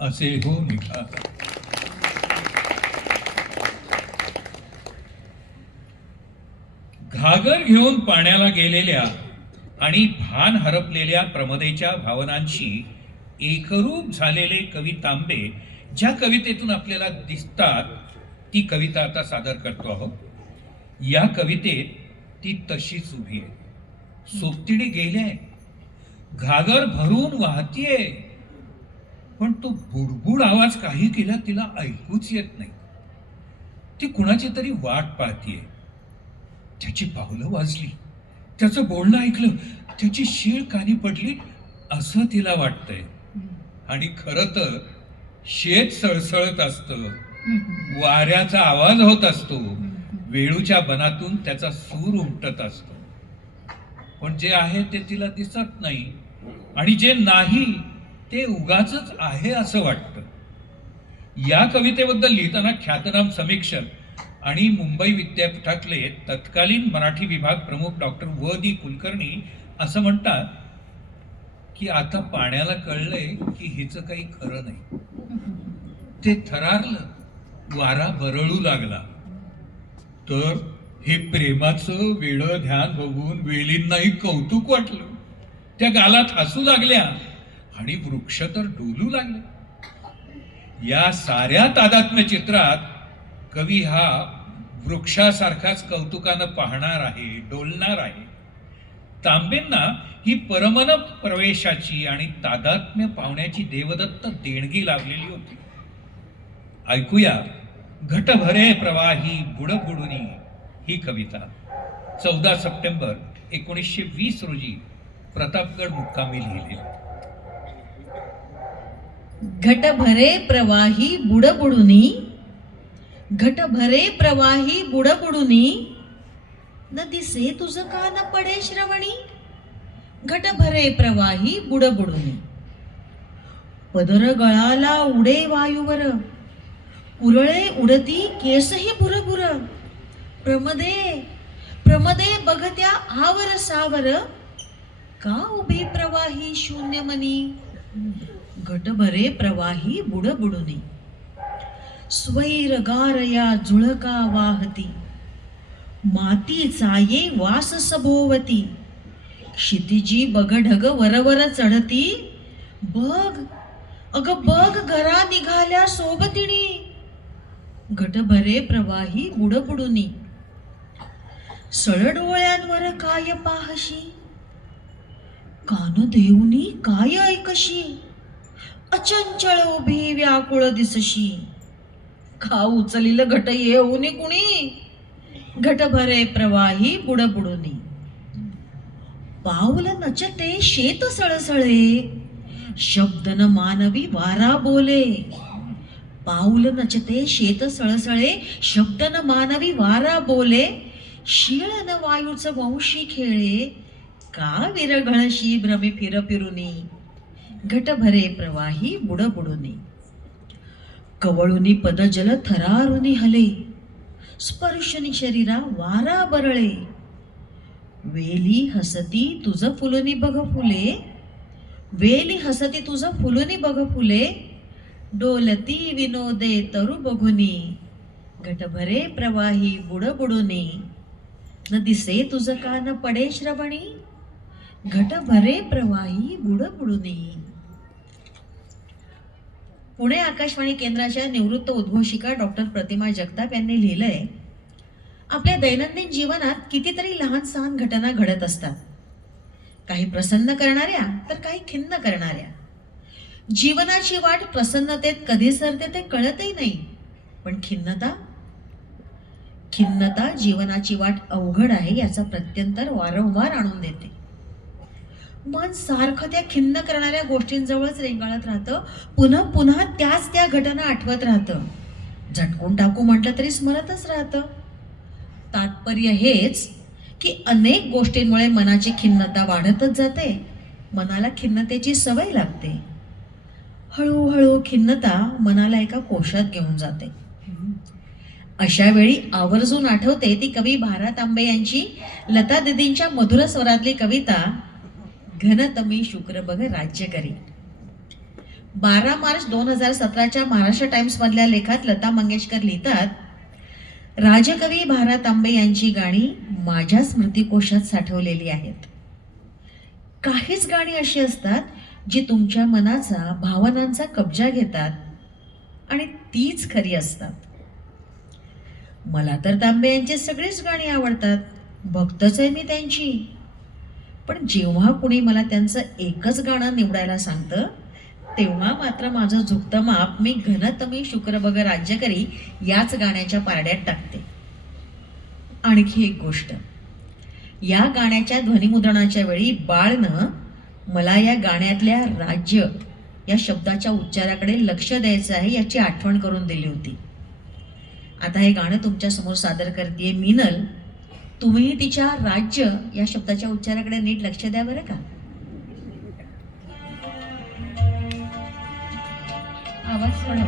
असे हो निघाला. घागर घेऊन पाण्याला गेलेल्या आणि भान हरपलेल्या प्रमदेच्या भावनांशी एकरूप झालेले कवी तांबे ज्या कवितेतून आपल्याला दिसतात ती कविता आता सादर करतो आहोत। या कवितेत ती तशीच उभी आहे, सोबतीने गेले, घागर भरून वाहतीये, पण तो बुडबुड आवाज काही केला तिला ऐकूच येत नाही। ती कुणाची तरी वाट पाहतीये, त्याची पावलं वाजली, त्याचं बोलणं ऐकलं, त्याची शीळ कानी पडली असं तिला वाटतंय। आणि खरं तर शेत सळसळत असतं, वाऱ्याचा आवाज होत असतो, वेळूच्या बनातून त्याचा सूर उमटत असतो, पण जे आहे ते तिला दिसत नाही आणि जे नाही ते उगाचच आहे असं वाटतं। या कवितेबद्दल लिहिताना ख्यातनाम समीक्षक आणि मुंबई विद्यापीठातले तत्कालीन मराठी विभाग प्रमुख डॉक्टर व.दी. कुलकर्णी असं म्हणतात की आता पाण्याला कळलंय की हिचं काही खरं नाही। ते थरारलं, वारा बरळू लागला, तर हे प्रेमाचं वेडं ध्यान बघून वेलींनाही कौतुक वाटलं, त्या गालात हसू लागल्या आणि वृक्ष तर डोलू लागले। या साऱ्या तादात्म्य चित्रात कवी हा वृक्षासारखाच कौतुकानं पाहणार आहे, डोलणार आहे। तांबेंना ही परमन प्रवेशाची आणि तादात्म्य पावण्याची देवदत्त देणगी लाभलेली होती। ऐकूया घटभरे प्रवाही बुडबुडुनी ही कविता 14 सप्टेंबर 1920 रोजी प्रतापगड मुक्कामी लिहिलेली। घटभरे प्रवाही बुडबुडुनी, घटभरे प्रवाही बुडबुडुनी, न दिसे तुझ का न पडे श्रवणी, घटभरे प्रवाही बुडबुडुनी। पदर गळाला उडे वायूवर, उरळे उडती केसही भुरभुर, प्रमदे प्रमदे बघत्या आवर सावर, का उभी प्रवाही शून्य मनी, घटभरे प्रवाही बुडबुडुनी। स्वैरगार या झुळका वाहती, माती चाये वास सभोवती, क्षितिजी बघ ढग वरवर चढती, बघ अग बघ घरा निघाल्या सोबतिणी, घटभरे प्रवाही बुडबुडुनी। सळडोळ्यांवर काय पाहशी, कान देऊनी काय ऐकशी, अचंचळ उभी व्याकुळ दिसशी, का उचलिल घट येऊनी कुणी, घटभरे प्रवाही बुडबुडुनी। पाऊल नचते शेत सळसळे, शब्द न मानवी वारा बोले, पाऊल नचते शेत सळसळे, शब्द न मानवी वारा बोले, शीळ न वायूच वंशी खेळे, का विरघळशी भ्रमी फिर फिरुनी, घटभरे प्रवाही बुडबुडुनी। कवळुनी पदजल थरारुनी हले, स्पर्शनी शरीरा वारा बरळे, वेली हसती तुझ फुलुनी बघ फुले, वेली हसती तुझ फुलुनी बघ फुले, डोलती विनोदे तरु बघुनी, घटभरे प्रवाही बुडबुडुनी, न दिसे तुझ का न पडे श्रवणी, घटभरे प्रवाही बुडबुडुनी। पुणे आकाशवाणी केंद्राच्या निवृत्त उद्घोषिका डॉक्टर प्रतिमा जगताप यांनी लिहिलंय, आपल्या दैनंदिन जीवनात कितीतरी लहान सहान घटना घडत असतात, काही प्रसन्न करणाऱ्या तर काही खिन्न करणाऱ्या। जीवनाची वाट प्रसन्नतेत कधी सरते ते कळतही नाही, पण खिन्नता जीवनाची वाट अवघड आहे याचा प्रत्यंतर वारंवार आणून देते। मन सारखं त्या खिन्न करणाऱ्या गोष्टींजवळच रेंगाळत राहतं, पुन्हा पुन्हा त्याच त्या घटना आठवत राहतं, झटकून टाकू म्हटलं तरी स्मरतच राहतं। तात्पर्य हेच की अनेक गोष्टींमुळे मनाची खिन्नता वाढतच जाते, मनाला खिन्नतेची सवय लागते, हळूहळू खिन्नता मनाला एका कोशात घेऊन जाते। अशा वेळी आवर्जून आठवते ती कवी भा. तांबे यांची लता दिदींच्या मधुर स्वरातली कविता घनतमी शुक्र बघ राज्य करी। 12 मार्च 2017च्या महाराष्ट्र टाइम्स मधल्या लेखात लता मंगेशकर लिहितात, राजकवी भा. तांबे यांची गाणी माझ्या स्मृतिकोशात साठवलेली आहेत. काहीच गाणी अशी असतात जी तुमच्या मनाचा, भावनांचा कब्जा घेतात आणि तीच खरी असतात. मला तर तांबे यांची सगळीच गाणी आवडतात, भक्तच आहे मी त्यांची. पण जेव्हा कुणी मला त्यांचं एकच गाणं निवडायला सांगतं तेव्हा मात्र माझं झुकतं माप मी घनतमी शुक्र बग राज्य करी याच गाण्याच्या पारड्यात टाकते. आणखी एक गोष्ट, या गाण्याच्या ध्वनिमुद्रणाच्या वेळी बाळनं मला या गाण्यातल्या राज्य या शब्दाच्या उच्चाराकडे लक्ष द्यायचं आहे याची आठवण करून दिली होती. आता हे गाणं तुमच्या समोर सादर करते मीनल. तुम्ही तिच्या राज्य या शब्दाच्या उच्चाराकडे नीट लक्ष द्या बरं का. आवाज सोडा.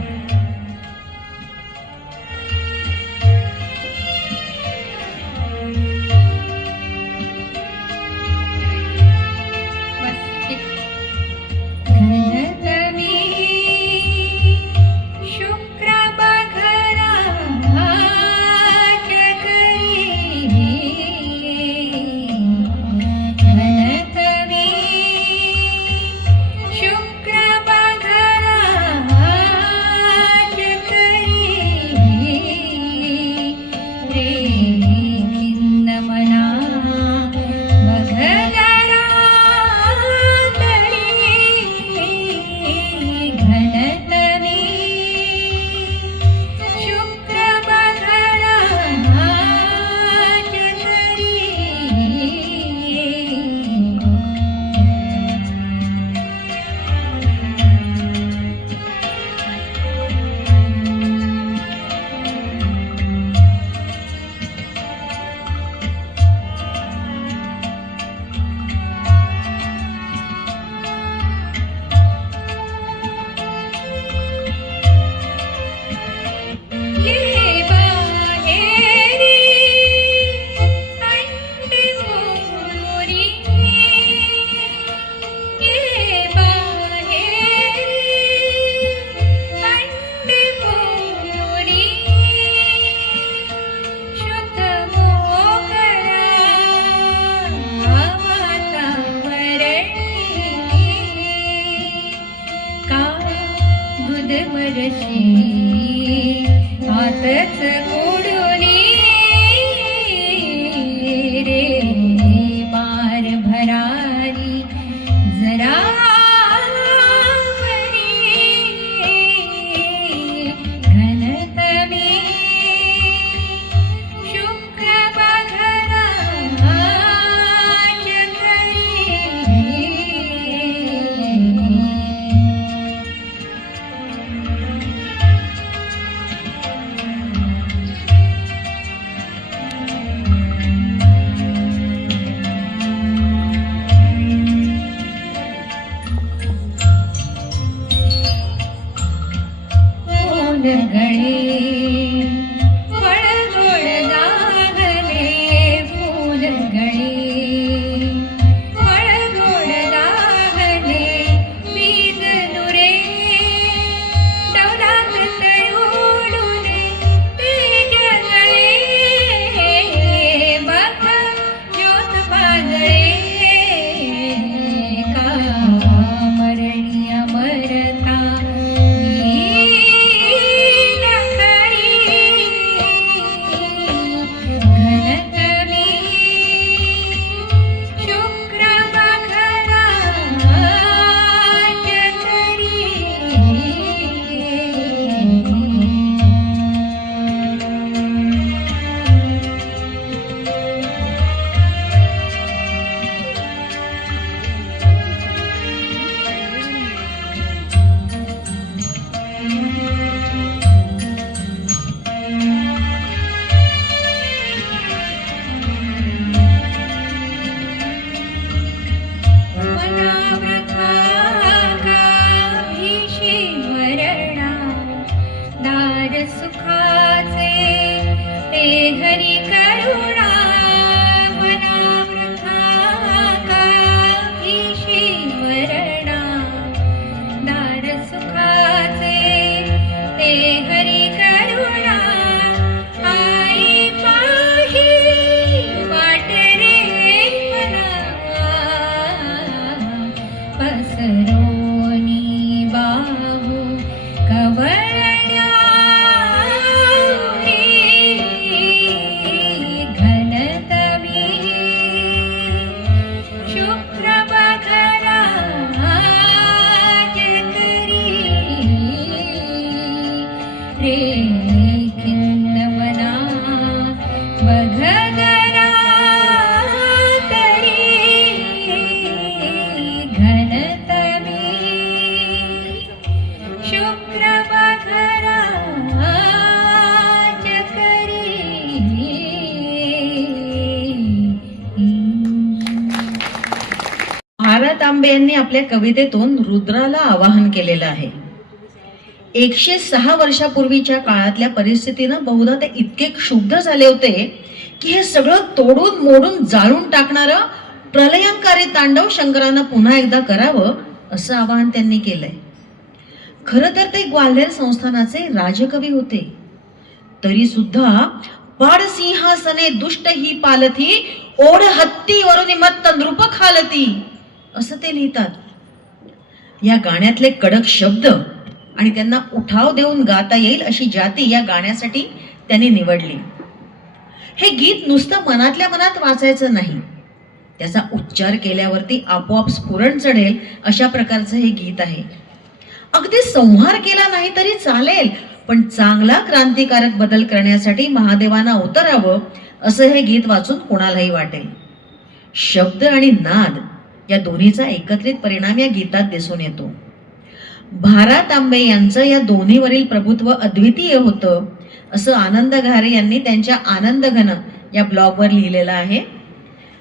हातच कोडुनी रे बार भरारी जरा घनतमी शुक्र बघरा गळे फळ गोड दागले फूल गळे फळ गोड दागले बीज नुरे डौलात तळुडुले पीक गळे बघ ज्योत पाजळे का मरणी अमरता सुखाचे ते हरी करुणा मनावृथा काहीशी मरणा दार सुखाचे ते हरी करुणा आई पाही भारा तांबे यांनी आपल्या कवितेतून रुद्राला आवाहन केलेलं आहे. 106 वर्षापूर्वीच्या काळातल्या परिस्थितीनं बहुधा ते इतके क्षुब्ध झाले होते की हे सगळं तोडून मोडून जाळून टाकणारं प्रलयंकारी तांडव शंकरानं पुन्हा एकदा करावं असं आवाहन त्यांनी केलंय. खरं तर ते ग्वाल्हेर संस्थानाचे राजकवी होते, तरी सुद्धा पाड सिंहासने दुष्ट ही पालथी, ओढ हत्तीवरून मत्त नृप खालती असं ते लिहितात. या गाण्यातले कडक शब्द आणि त्यांना उठाव देऊन गाता येईल अशी जाती या गाण्यासाठी त्यांनी निवडली. हे गीत नुसतं मनातल्या मनात वाचायचं नाही, त्याचा उच्चार केल्यावरती आपोआप स्फुरण चढेल अशा प्रकारचं हे गीत आहे. अगदी संहार केला नाही तरी चालेल, पण चांगला क्रांतिकारक बदल करण्यासाठी महादेवांना उतरावं असं हे गीत वाचून कोणालाही वाटेल. शब्द आणि नाद या दोन्हीचा एकत्रित परिणाम या गीतात दिसून येतो. भारा तांबे यांचं या दोन्हीवरील प्रभुत्व अद्वितीय होतं असं आनंद घारे यांनी त्यांच्या आनंदघन या ब्लॉगवर लिहिलेलं आहे.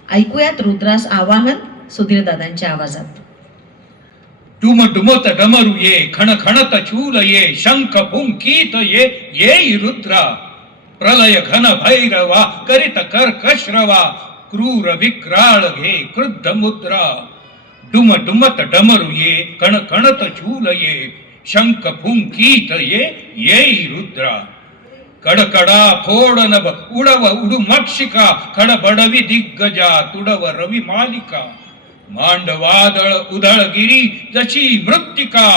ऐकूयात रुद्रास आवाहन सुधीर दादांच्या आवाजात. डुम डुमत डमरू ये, खण खणत चूल ये, शंख पुंकीत ये रुद्रा. प्रलय घन भैरवा, करित कर्कश्रवा, क्रूर विक्राळ घे क्रुद्ध मुद्रा. डुम डुमत डमरू ये, कण कणत चूल ये, शंख पुंकीत ये रुद्रा. कडकडा फोड नभ उडव उडू मक्षिका, खडबडवी दिग्गजा तुडव रवी मालिका. मांडवादळ उधळगिरी जशी मृत्तिका,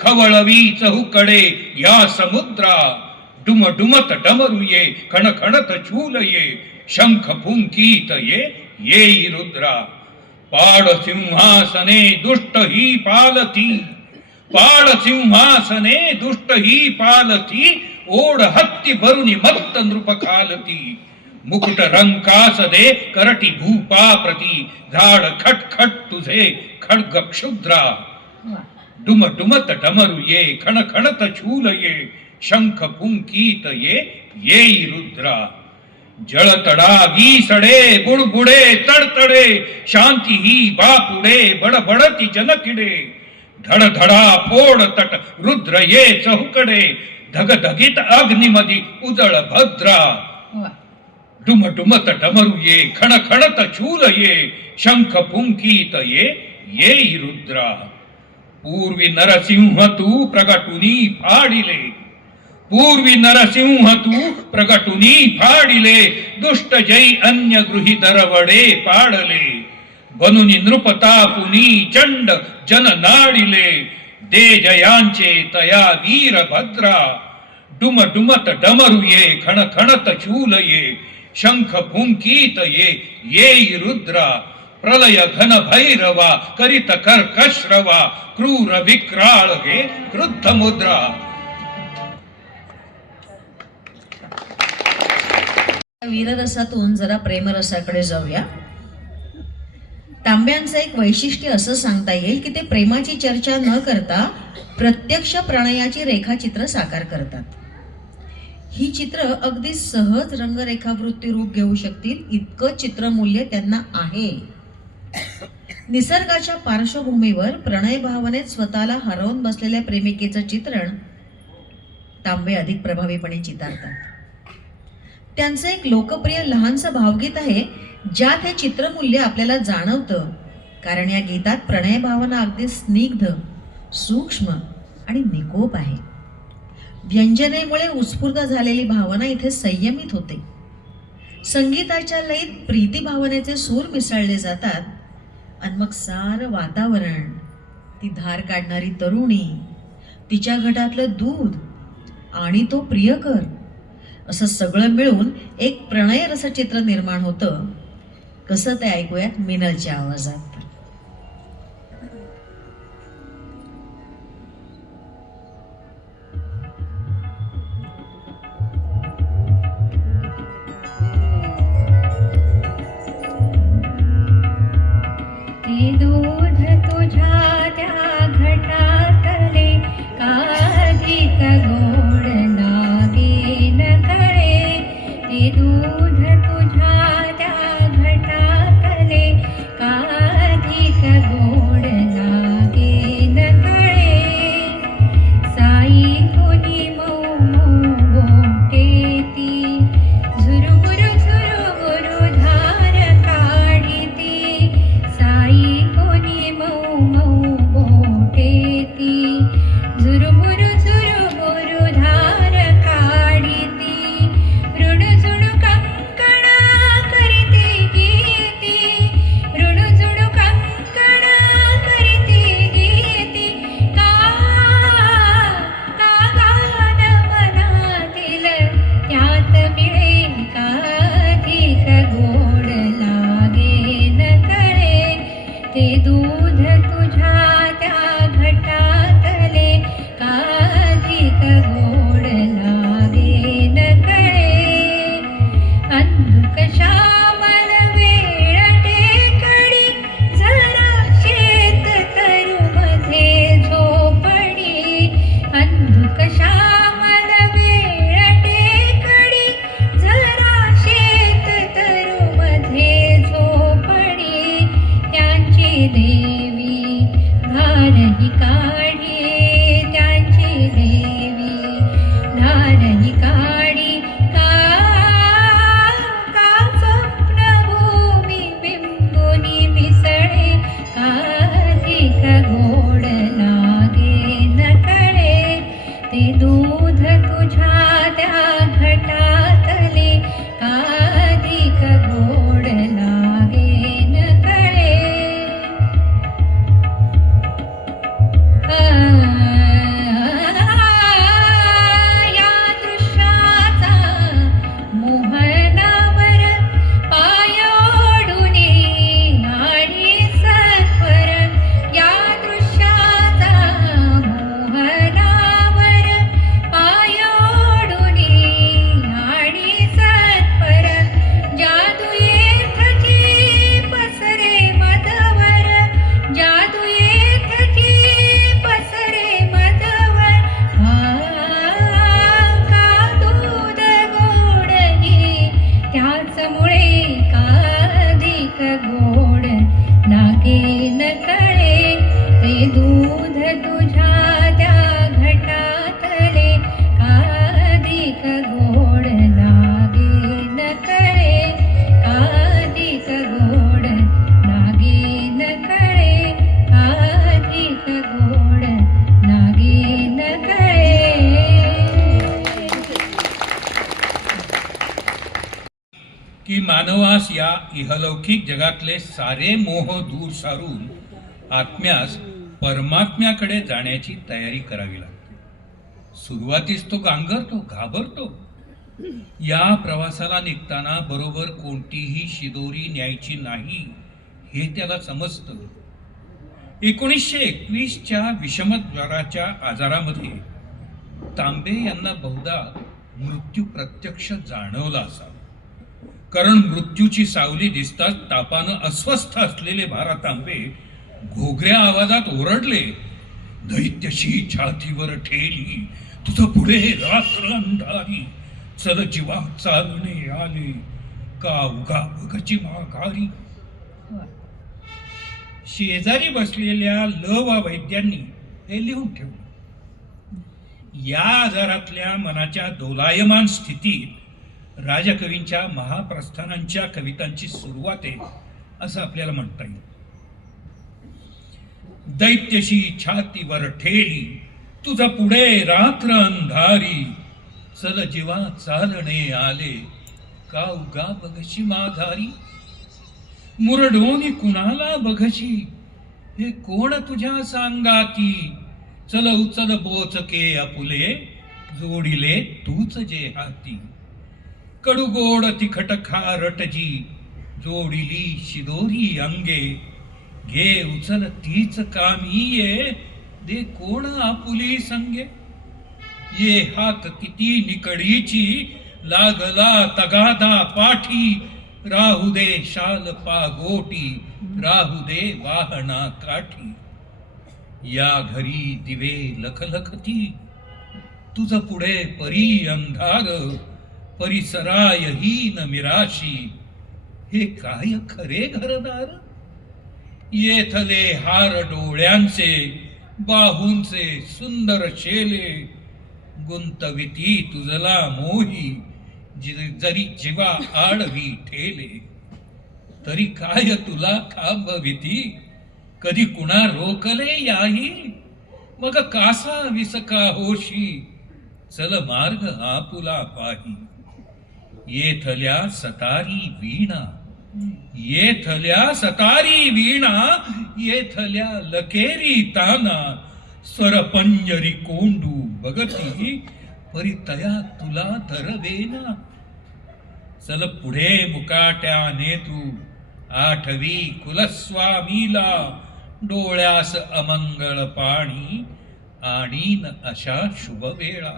खवळवी चहुकडे या समुद्रा. डुम डुमत डमरू ये, खण खणत चूल ये, शंख पुंकीत ये रुद्रा. पाड सिंहासने दुष्ट ही पालती, पाड सिंहासने दुष्ट ही पालती, ओढ हत्ती भरुनी मत्त नृप खालती. मुकुट रंकास दे करटी भूपा प्रती, झाड खटखट तुझे खड्ग क्षुद्रा. डुम डुमत डमरू ये, खण खणत चूल ये, शंख पुंकीत ये रुद्रा. जळतडा विसडे बुडबुडे तडतडे, शांती ही बापुडे बडबडती जनकिडे. धडधडा फोड तट रुद्र ये चहुकडे, धगधगीत अग्निमधी उजळ भद्रा. डुम डुमत डमरू ये, खण खणत चूल ये, शंख पुंकीत ये रुद्रा. पूर्वी नरसिंह तू प्रगटुनी फाडिले, पूर्वी नरसिंह तू प्रगटुनी फाडिले, दुष्ट जै अन्य गृही दरवडे पाडले. बनुनी नृपतापुनी चंड जन नाडिले, दे जयांचे तया वीर भद्रा. डुम डुमत डमरू ये, खण खणत चूल ये, शंख पुंकीत ये रुद्रा. प्रलय घन भैरवा, करित कर्कश्रवा, क्रूर विक्राळ घे क्रुद्ध मुद्रा. वीररसातून जरा प्रेमरसाकडे जाऊया. तांब्यांचं एक वैशिष्ट्य असं सांगता येईल की ते प्रेमाची चर्चा न करता प्रत्यक्ष प्रणयाची रेखाचित्र साकार करतात. ही चित्र अगदी सहज रंगरेखावृत्ती रूप घेऊ शकतील इतकं चित्रमूल्य त्यांना आहे. निसर्गाच्या पार्श्वभूमीवर प्रणय भावनेत स्वतःला हरवून बसलेल्या प्रेमिकेचं चित्रण तांबे अधिक प्रभावीपणे चितारतात. त्यांचं एक लोकप्रिय लहानसं भावगीत आहे ज्यात हे चित्रमूल्य आपल्याला जाणवतं, कारण या गीतात प्रणय भावना अगदी स्निग्ध, सूक्ष्म आणि निकोप आहे. व्यंजनेमुळे उत्स्फूर्त झालेली भावना इथे संयमित होते. संगीताच्या लयीत प्रीती भावनेचे सूर मिसळले जातात आणि मग सारं वातावरण, ती धार काढणारी तरुणी, तिच्या घटातलं दूध आणि तो प्रियकर असं सगळं मिळून एक प्रणय रसचित्र निर्माण होतं. कसं ते ऐकूयात मिनलच्या आवाजात. ते दूध तुझ्या त्या घटातले, काधिक गोड लागे न कळे. ते दूध तुझ्या त्या घटातले, काधिक गोड ते दूध तुझ्या त्या घटातले काधिक गोड लागेन कळे अंधुक श्यामल वेळ टेकडी जरा शेत तरुमध्ये झोपडी अंधुक श्यामल वेळ टेकडी जरा शेत तरुमध्ये झोपडी त्यांची देवी धारही काढी त्यांची देवी धारही काढी का स्वप्नभूमी बिंबुनी मिसळे काधिक गोड लागेन कळे ते दूध तुझ्या त्या घटातले काधिक गोड लागेन कळे या दृश्याचा मोहनावर पायोडुनी आणि सत्वर या दृश्याचा मोहनावर पायोडुनी आणि सत्वर जादू येथची पसरे मधवर जादू येथची पसरे मधवर का दूध गोडही त्याचमुळे काधिक गोड लागेन कळे ते दूध तुझ्या त्या घटातले काधिक गोड लागेन कळे काधिक गोड लागेन कळे काधिक गोड लागेन कळे की मानवास या इहलौकिक जगातले सारे मोह दूर सारून आत्म्यास परमात्म्याकडे जाण्याची तयारी करावी लागते. सुरुवातीस तो गांगरतो, घाबरतो. या प्रवासाला निघताना बरोबर कोणतीही शिदोरी न्यायची नाही हे त्याला समजतं. 1921च्या विषमज्वराच्या आजारामध्ये तांबे यांना बहुधा मृत्यू प्रत्यक्ष जाणवला असावा. कारण मृत्यूची सावली दिसताच तापानं अस्वस्थ असलेले भारा तांबे घोगऱ्या आवाजात ओरडले, दैत्यशी छातीवर ठेली तुझं पुढे रात्र अंधारी चल जीवा चालणे आले का उगा बघची माघारी. शेजारी बसलेल्या लवा वैद्यांनी हे लिहून ठेवलं. या आजारातल्या मनाच्या दोलायमान स्थितीत राजकवींच्या महाप्रस्थानांच्या कवितांची सुरुवात आहे असं आपल्याला म्हणता येईल. दैत्यशी छातीवर ठेली तुझा पुढे रात्र अंधारी चल जीवा चालणे आले का उगा बघशी माघारी. मुरडोनी कुणाला बघशी हे कोण तुझ्या सांगाती चल उचल बोचके आपुले जोडिले तूच जे हाती. कडू गोड तिखट खारटजी जोडिली शिदोरी अंगे घे उचल तीच कामी ये दे कोण आपुली संगे. ये हाक किती निकडीची लागला तगादा पाठी राहू दे शाल पागोटी राहू दे वाहना काठी. या घरी दिवे लखलखती तुझ पुढे परी अंधार परिसरायहीन मिराशी हे काय खरे घरदार. येथले हार डोळ्यांचे बाहूंचे सुंदर शेले गुंतविती तुझला मोही जरी जीवा आडवी ठेले. तरी काय तुला थांबविती कधी कुणा रोकले याही मग कासा विसका होशी चल मार्ग आपुला पाही. येथल्या सतारी वीणा येथल्या सतारी वीणा येथल्या लकेरी ताना स्वरपंजरी कोंडू बगती परितया तुला धरवेना. चल पुढे मुकाट्याने तू आठवी कुलस्वामीला डोळ्यास अमंगळ पाणी आणीन अशा शुभ वेळा.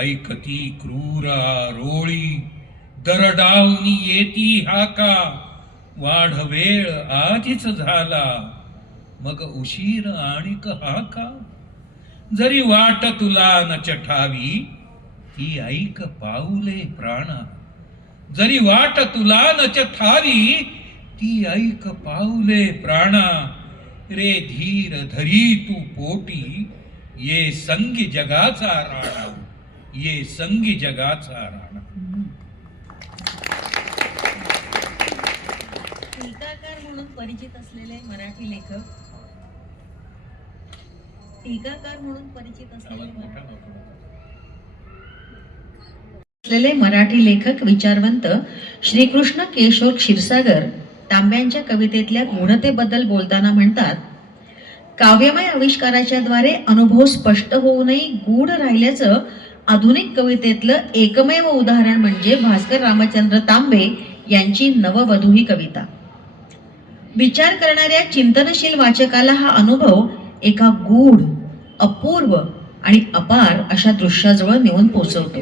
ऐकती क्रूरा रोळी दरडावनी येती हाका, वाढ वेळ आधीच झाला मग उशीर आणिक हाका. जरी वाट तुला न चठावी ती ऐक पाऊले प्राणा, जरी वाट तुला न चठावी ती ऐक पाऊले प्राणा. रे धीर धरी तू पोटी ये संगी जगाचा राणा, ये संगी जगाचा राणा. टीकाकार म्हणून परिचित असलेले मराठी लेखक विचारवंत श्रीकृष्ण केशव क्षीरसागर तांब्यांच्या कवितेतल्या गूढतेबद्दल बोलताना म्हणतात, काव्यमय आविष्काराच्या द्वारे अनुभव स्पष्ट होऊनही गूढ राहिल्याचं आधुनिक कवितेतलं एकमेव उदाहरण म्हणजे भास्कर रामचंद्र तांबे यांची नववधू ही कविता. विचार करणाऱ्या चिंतनशील वाचकाला हा अनुभव एका गूढ, अपूर्व आणि अपार अशा दृश्याजवळ नेऊन पोहोचवतो.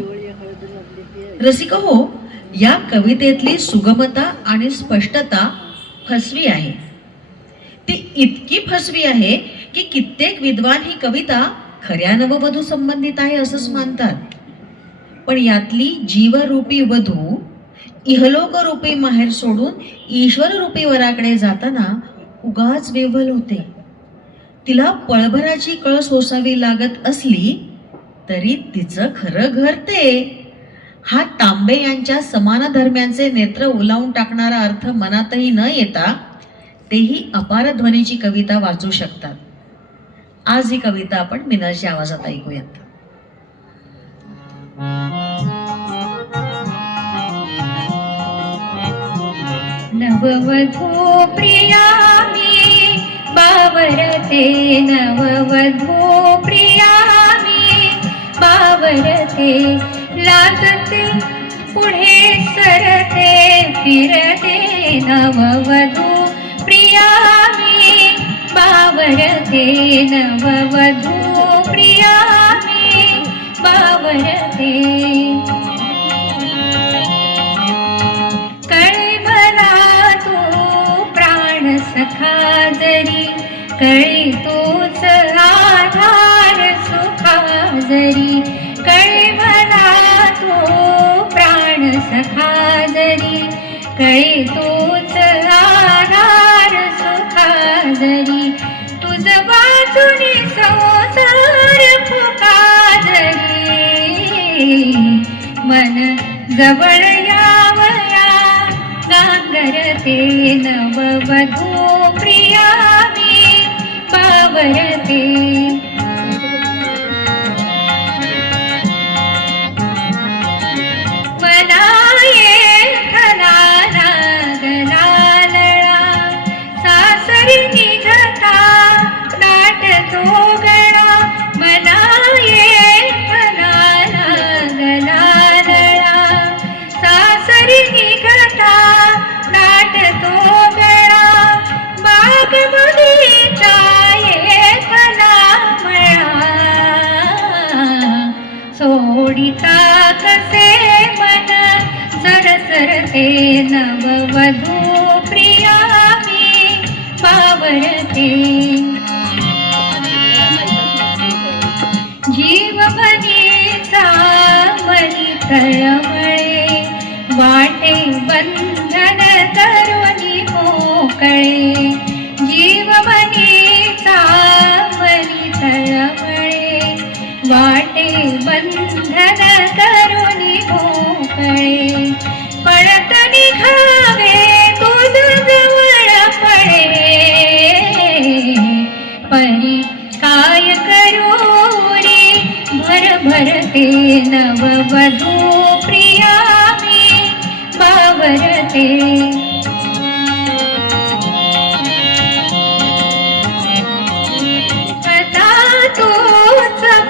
रसिक हो, या कवितेतली सुगमता आणि स्पष्टता फसवी आहे. ती इतकी फसवी आहे की कित्येक विद्वान ही कविता खऱ्या नववधू संबंधित आहे असंच मानतात. पण यातली जीवरूपी वधू इहलोक रूपी माहेर सोडून ईश्वर रूपी वराकडे जाताना उगाच विव्हल होते. तिला पळभराची कळ सोसावी लागत असली तरी तिचं खरं घर ते. हा तांबे यांच्या समान धर्म्यांचे नेत्र उलावून टाकणारा अर्थ मनातही न येता तेही अपार ध्वनीची कविता वाचू शकतात. आज ही कविता आपण मिनलच्या आवाजात ऐकूयात. नववधू प्रिया मी बावरते, नववधू प्रिया मी बावरते, लाजते पुढे सरते फिरते, नववधू प्रिया मी बावरते, नववधू प्रिया मी बावरते. कळे मला तू प्राण सखा जरी, कळे तूच आधार सुखा जरी, कळे मला तू प्राण सखा जरी, कळे तूच आधार सुखा जरी, तुझ वाचुनी संसार फुका जरी, मन जवळ यावया गांगरते, नववधू प्रिया मी बावरते. सोडिता कसे मन सरसरते, नववधू प्रिया मी बावरते. जीवमनीचा मनी तळमळे, वाटे बंधन करुणी मोकळे, जीवमनीचा मनी तळमळे, वाटे बंधन करुणी मोकळे, पळत निघावे तुझ जवळ पळे, परी काय करू रे भरभरते, नववधू प्रिया मी बावरते.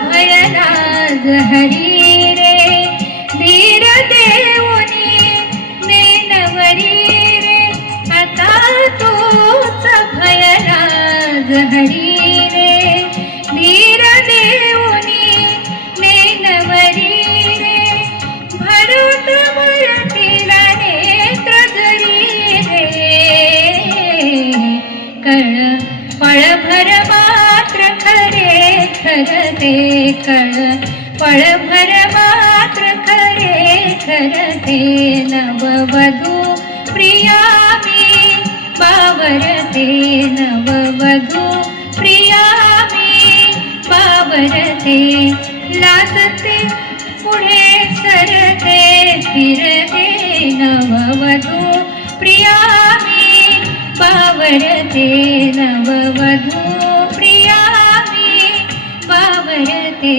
भयराज हरी रे, धीर देऊनी नेनवरी रे, अभयराज हरी रे वीर देऊनी नेनवरी रे भरत मूर्तीला नेत्र धरी रे कळ पळभर मात्र खरे खर ते कळ पळभर मात्र खरे खर ते नववधू प्रिया मी बावरते नववधू प्रिया मी बावरते लाजते पुढे सरते फिरते नववधू प्रिया मी बावरते नववधू प्रिया मी बावरते.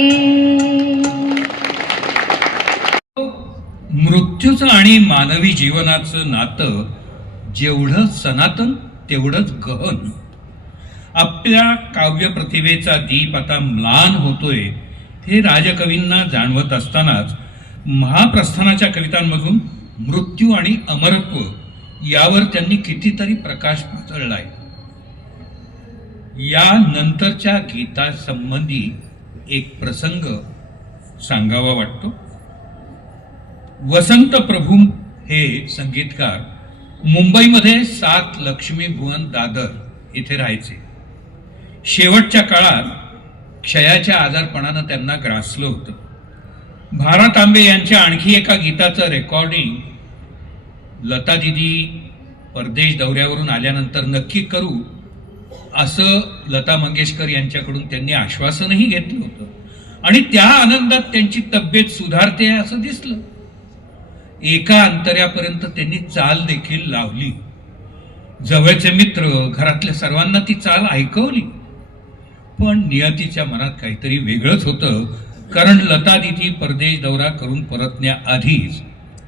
मृत्यूचं आणि मानवी जीवनाचं नातं जेवढं सनातन तेवढंच गहन. आपल्या काव्यप्रतिभेचा दीप आता म्लान होतोय हे राजकवींना जाणवत असतानाच महाप्रस्थानाच्या कवितांमधून मृत्यू आणि अमरत्व यावर त्यांनी कितीतरी प्रकाश पातळलाय. या नंतरच्या गीतासंबंधी एक प्रसंग सांगावा वाटतो. वसंत प्रभू हे संगीतकार मुंबईमध्ये 7 लक्ष्मी भुवन दादर इथे राहायचे. शेवटच्या काळात क्षयाच्या आजारपणानं त्यांना ग्रासलं होतं. भारत तांबे यांच्या आणखी एका गीताचं रेकॉर्डिंग लता दिदी परदेश दौऱ्यावरून आल्यानंतर नक्की करू असं लता मंगेशकर यांच्याकडून त्यांनी आश्वासनही घेतलं होतं आणि त्या आनंदात त्यांची तब्येत सुधारते असं दिसलं. एका अंतऱ्यापर्यंत त्यांनी चाल देखील लावली. जवळचे मित्र घरातल्या सर्वांना ती चाल ऐकवली. पण नियतीच्या मनात काहीतरी वेगळंच होतं, कारण लता दिदी परदेश दौरा करून परतण्याआधीच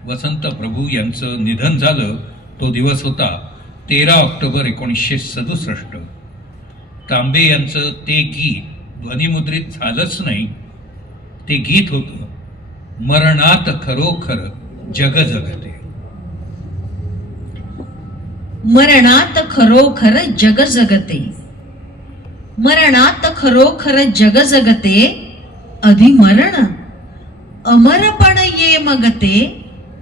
वसंत प्रभू यांचं निधन झालं. तो दिवस होता 13 ऑक्टोबर 1967. तांबे यांचं ते गीत ध्वनिमुद्रित झालंच नाही. ते गीत होतं मरणात खरोखर जग जगते. मरणात खरोखर जग जगते, मरणात खरोखर जग जगते, अधिमरण अमरपण ये मगते,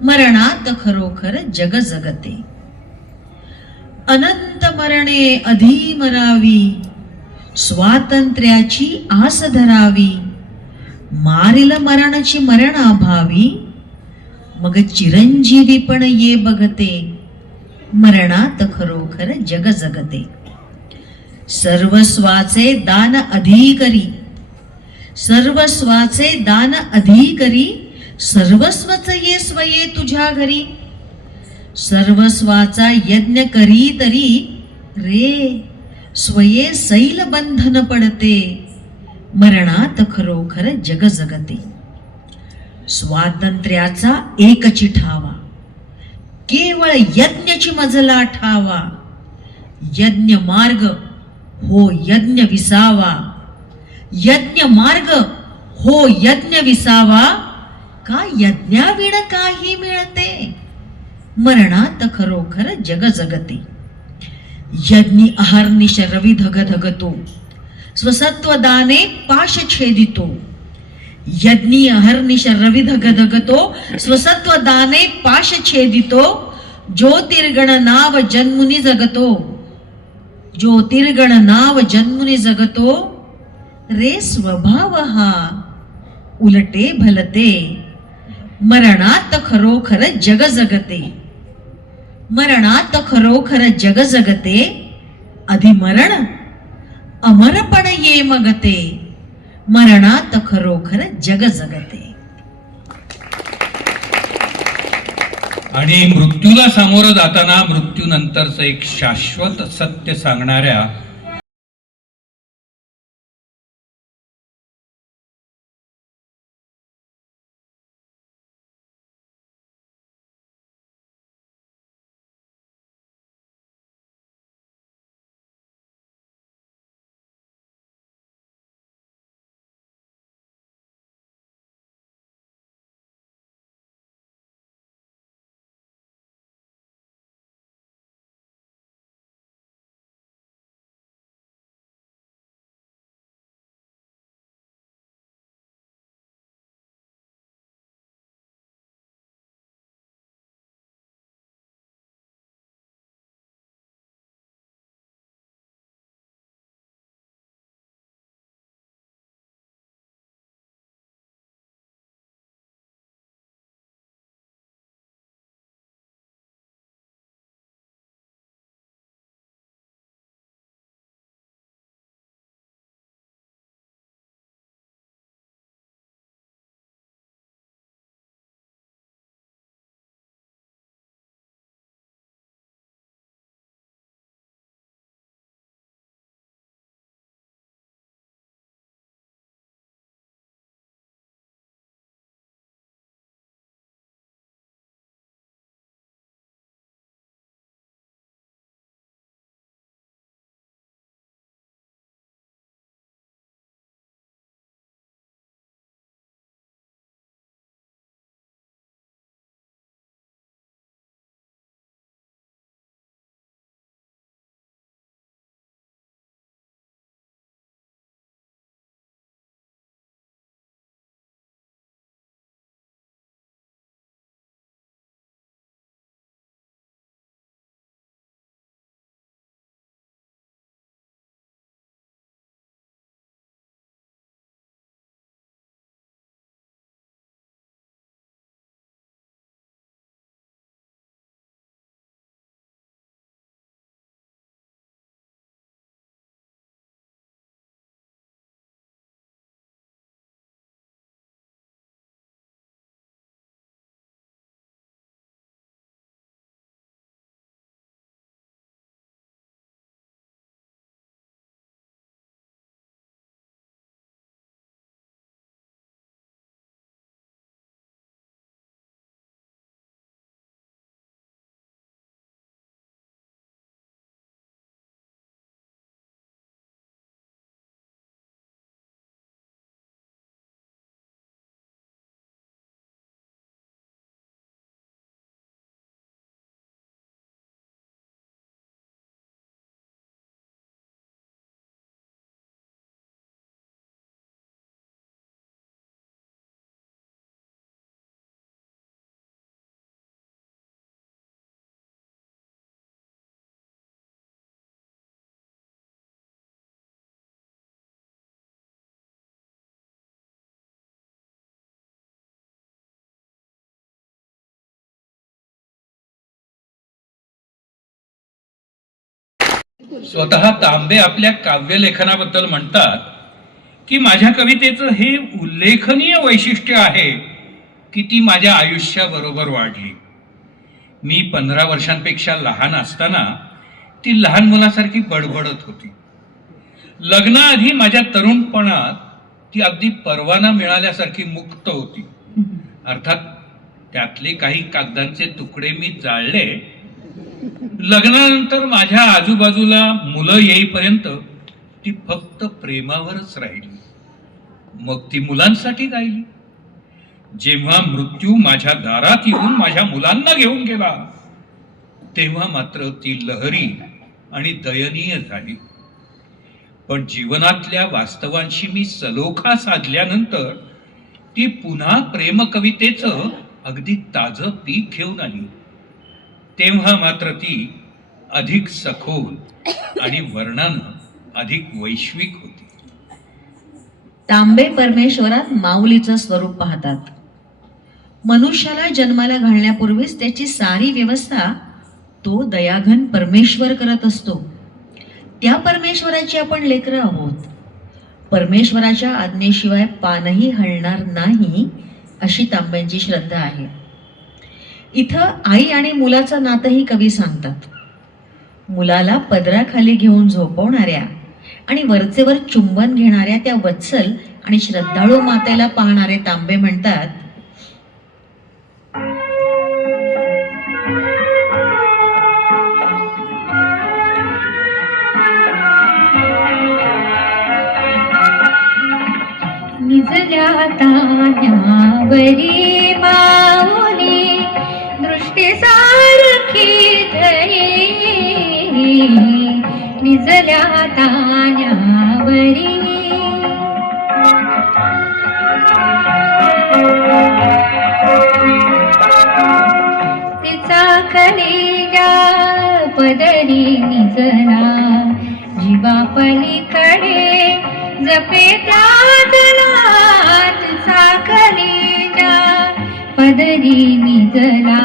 मरणात खरोखर जग जगते. अनंत मरणे अधिमरावी, स्वातंत्र्याची आस धरावी, मारिल मरणची मरणाभावी, मग चिरंजीवी पण ये बघते, मरणात खरोखर जग जगते. सर्वस्वाचे दान अधिकरी, सर्वस्वाचे दान अधिकरी, सर्वस्वच ये स्वये तुझ्या घरी, सर्वस्वाचा यज्ञ करी तरी रे स्वये सैल बंधन पडते, मरणात खरोखर जग जगते. स्वातंत्र्याचा एकची ठावा, केवळ यज्ञची मजला ठावा, यज्ञ मार्ग हो यज्ञ विसावा, यज्ञ मार्ग हो यज्ञ विसावा, का यज्ञाविण काही मिळते, मरणात खरोखर जग जगते. यज्ञी अहर्निश रवी धगधगतो, स्वसत्व दाने पाश छेदितो, यज्ञी अहर्निश रवी धगधगतो, स्वसत्व दाने पाश छेदितो, ज्योतिर्गण नाव जन्मुनी जगतो, ज्योतिर्गण नाव जन्मुनी जगतो, रे स्वभाव हा उलटे भलते, मरणात खरोखर जग जगते, मरणात खरोखर जग जगते, अधिमरण अमरपण ये मगते, मरणात खरोखर जग जगते. आणि मृत्यूला सामोरं जाताना मृत्यूनंतरचं एक शाश्वत सत्य सांगणाऱ्या स्वतः तांबे आपल्या काव्यलेखनाबद्दल म्हणतात की माझ्या कवितेचं हे उल्लेखनीय वैशिष्ट्य आहे की ती माझ्या आयुष्याबरोबर वाढली. मी 15 वर्षांपेक्षा लहान असताना ती लहान मुलासारखी बडबडत होती. लग्नाआधी माझ्या तरुणपणात ती अगदी परवाना मिळाल्यासारखी मुक्त होती. अर्थात त्यातले काही कागदांचे तुकडे मी जाळले. लग्नानंतर माझ्या आजूबाजूला मुलं येईपर्यंत ती फक्त प्रेमावरच राहिली. मग ती मुलांसाठी गायली. जेव्हा मृत्यू माझ्या दारात येऊन माझ्या मुलांना घेऊन गेला तेव्हा मात्र ती लहरी आणि दयनीय झाली. पण जीवनातल्या वास्तवांशी मी सलोखा साधल्यानंतर ती पुन्हा प्रेमकवितेचं अगदी ताजं पीक घेऊन आली. तेव्हा मात्र ती अधिक सखोल आणि वर्णानं अधिक वैश्विक होती. तांबे परमेश्वरात माऊलीचं स्वरूप पाहतात. मनुष्याला जन्माला घालण्यापूर्वीच त्याची सारी व्यवस्था तो दयाघन परमेश्वर करत असतो. त्या परमेश्वराची आपण लेकरं आहोत. परमेश्वराच्या आज्ञेशिवाय पानही हलणार नाही अशी तांब्यांची श्रद्धा आहे. इथं आई आणि मुलाचं नातंही कवी सांगतात. मुलाला पदराखाली घेऊन झोपवणाऱ्या आणि वरचेवर चुंबन घेणाऱ्या त्या वत्सल आणि श्रद्धाळू मातेला पाहणारे तांबे म्हणतात, निजल्या तान्यावरी माऊली दृष्टी सारखी धरी, निजल्या तान्यावरी तिचा कलेजा पदरी निजला, जीवा पलीकडे जपे त्यातला तिचा कलेजा पदरी निजला,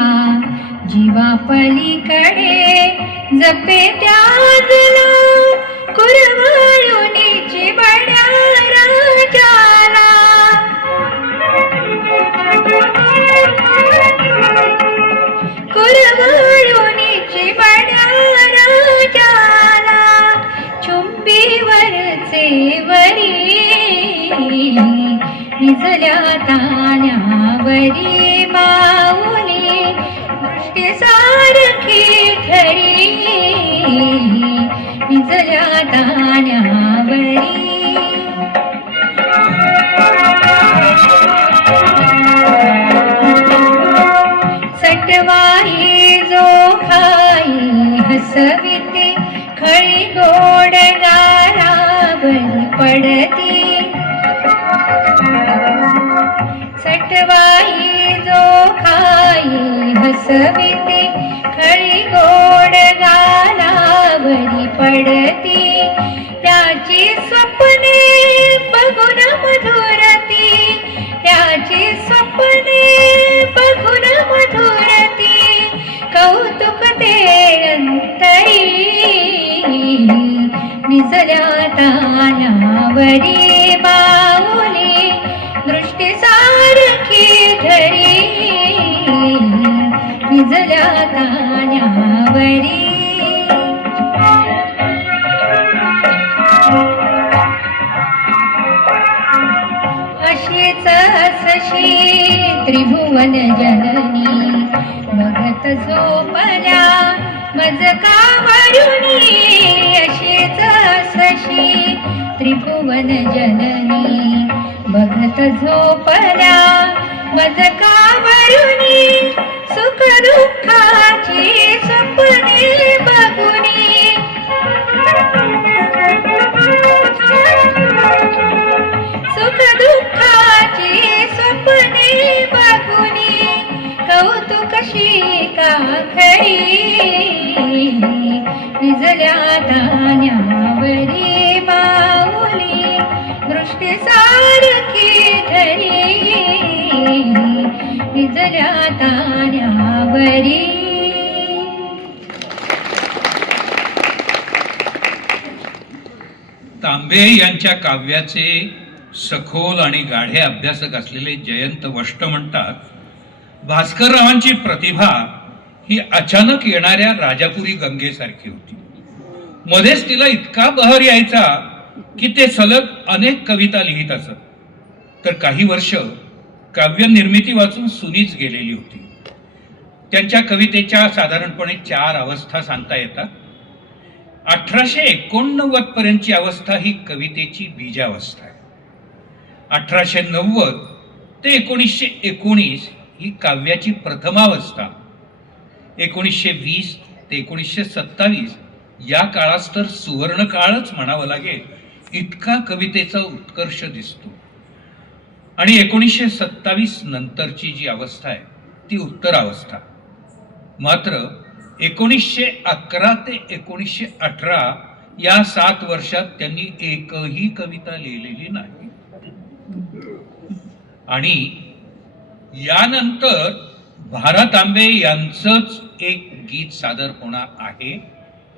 जीवा पलीकडे जपे त्यातला कुरवाळुनीची बड्या राजाला, कुरवाळुनीची बड्या राजाला चुंबीवरचे वरी, निजल्या तान्यावरी माऊली दृष्टी सारखी ठरी, निजल्या तान्यावरी. सटवाई जो खाई हसविते खळी गोड गारावरी पडती, सटवाई जो खाई हसविते खळी गोड गारावरी पडती, त्याची स्वप्ने बघून मधुरती, त्याची स्वप्ने बघून मधुरती, कौतुक ते अंतरी, निजल्या तान्यावरी माऊली दृष्टी सारखी धरी, निजल्या तान्यावरी. अशीच असशी त्रिभुवन जननी बघत झोपल्या मज कावरुणी, अशीच असशी त्रिभुवन जननी बघत झोपल्या मज कावरुणी, सुख दुःखाची स्वप्ने बघुनी, सुख दुःखाची स्वप्ने बघुनी, कौतुक शिका खरी, निजल्या तान्यावरी माऊली दृष्टी सारखी धरी, निजल्या तान्यावरी. तांबे यांच्या काव्याचे सखोल आणि गाढे अभ्यासक असलेले जयंत वष्ट म्हणतात, भास्कररावांची प्रतिभा ही अचानक येणाऱ्या राजापुरी गंगेसारखी होती. मध्येच तिला इतका बहर यायचा की ते सलग अनेक कविता लिहित असत. तर काही वर्ष काव्य निर्मिती वाचून सुनीच गेलेली होती. त्यांच्या कवितेच्या साधारणपणे 4 अवस्था सांगता येतात. 1889 पर्यंतची अवस्था ही कवितेची बीजावस्था आहे. 1890 ते 1919 ही काव्याची प्रथमावस्था. 1920 ते 1927 या काळास तर सुवर्ण काळच म्हणावं लागेल, इतका कवितेचा उत्कर्ष दिसतो. आणि 1927 नंतरची जी अवस्था आहे ती उत्तरावस्था. मात्र 1911 ते 1918 या 7 वर्षात त्यांनी एकही कविता लिहिलेली नाही. आणि यानंतर भा. तांबे यांचंच एक गीत सादर होणार आहे.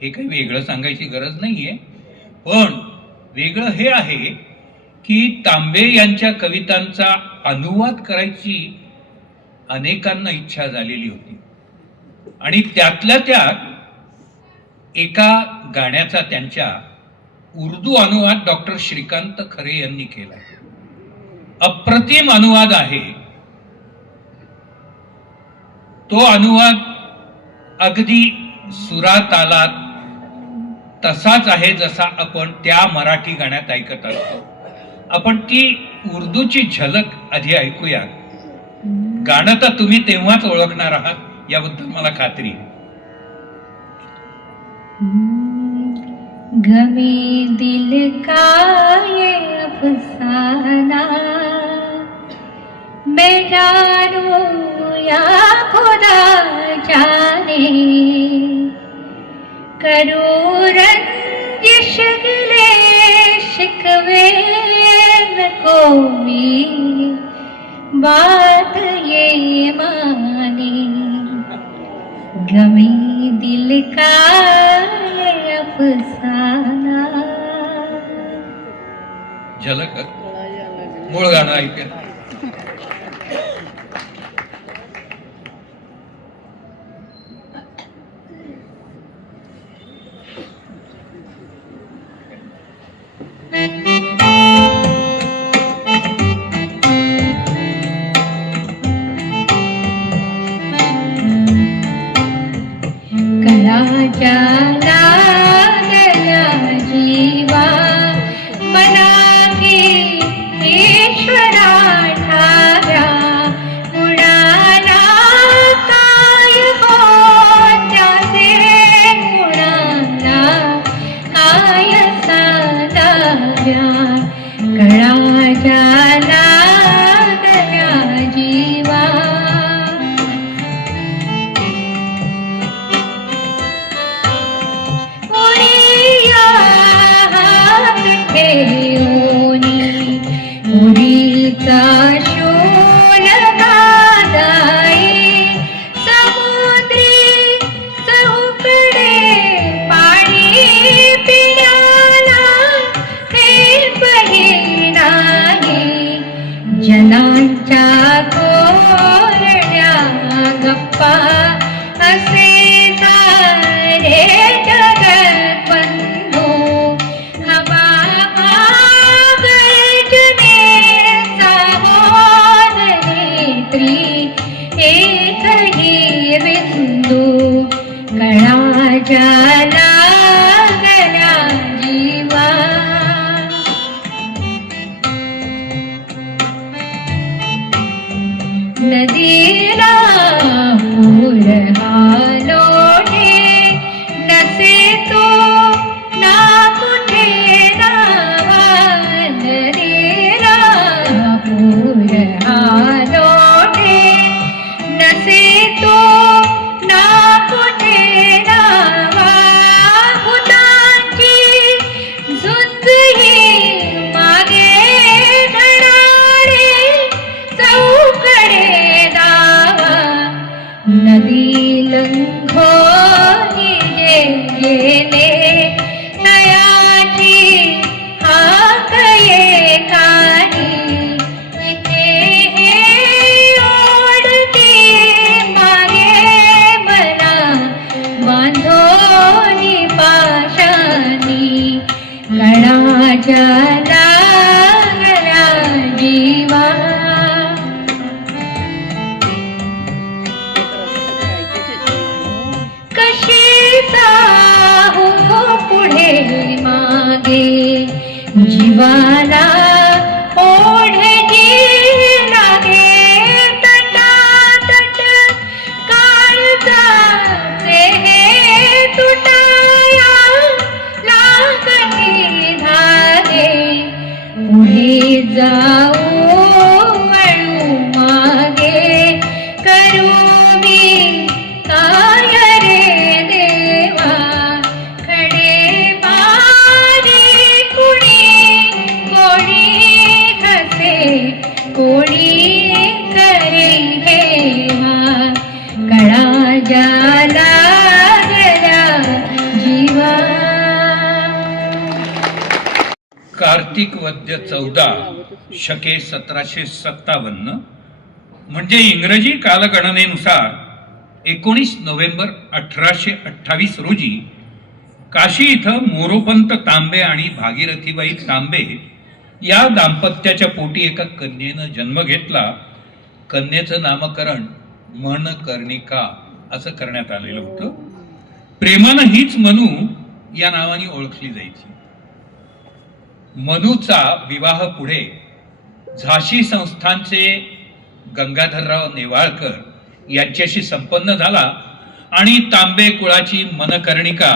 हे काही वेगळं सांगायची गरज नाहीये, पण वेगळं हे आहे की तांबे यांच्या कवितांचा अनुवाद करायची अनेकांना इच्छा झालेली होती. आणि त्यातल्या त्यात एका गाण्याचा त्यांच्या उर्दू अनुवाद डॉक्टर श्रीकांत खरे यांनी केला. अप्रतिम अनुवाद आहे तो. अनुवाद अगदी सुरातालात तसाच आहे जसा आपण त्या मराठी गाण्यात ऐकत असतो. आपण ती उर्दूची झलक आधी ऐकूया. गाणं तर तुम्ही तेव्हाच ओळखणार आहात याबद्दल मला खात्री आहे. गमे दिल का ये अफसाना मैं जानूं या खुदा जाने करूं रंजिश गिले शिकवे न कोई बात ये माने गमे दिल का ये अफसाना. झलक मूळ गाणं ऐका. कला जाला गया जीवा बना के ईश्वरा ठाव्या उडाला काय हो त्याचे उडाला काय साधाव्या. कला जाला गया जीवा उरीचा शोल गादाई समुद्री चौकडे पाणी पिण्याला हे बहिणाही जनांच्या कोरड्या गप्पा असे सारे जगत बंधू. एकही बिंदू कळा जाला गया जीवा. नदीला पूर हालोटे नसे तो ना कुठे नावा. नदीला पूर हालोटे नसे तो ना कुठे नावा. हुतांची झुंज ही मागे धणारे चौकडे दावा. नदी लंघोनी जे गेले तयाची कळाच्या लागला जीवा कशी जाऊ पुढे मागे जीवाला ओढे लागे तटातट काळजाचे हे तुटाया लागले धागे पुढे जाऊ वळू मागे करू मी काय रे देवा खडे पारी कुणी कोणी कसे कोणी करे हेवा कळा जाला गला जीवा कार्तिक वद्य 14 शके 1757 म्हणजे इंग्रजी कालगणनेनुसार 19 नोव्हेंबर 1828 रोजी काशी इथं मोरोपंत तांबे आणि भागीरथीबाई तांबे या दाम्पत्याच्या पोटी एका कन्येनं जन्म घेतला. कन्येचं नामकरण मनकर्णिका असं करण्यात आलेलं होतं. प्रेमानं हीच मनू या नावाने ओळखली जायची. मनूचा विवाह पुढे झाशी संस्थानचे गंगाधरराव नेवाळकर यांच्याशी संपन्न झाला आणि तांबे कुळाची मनकर्णिका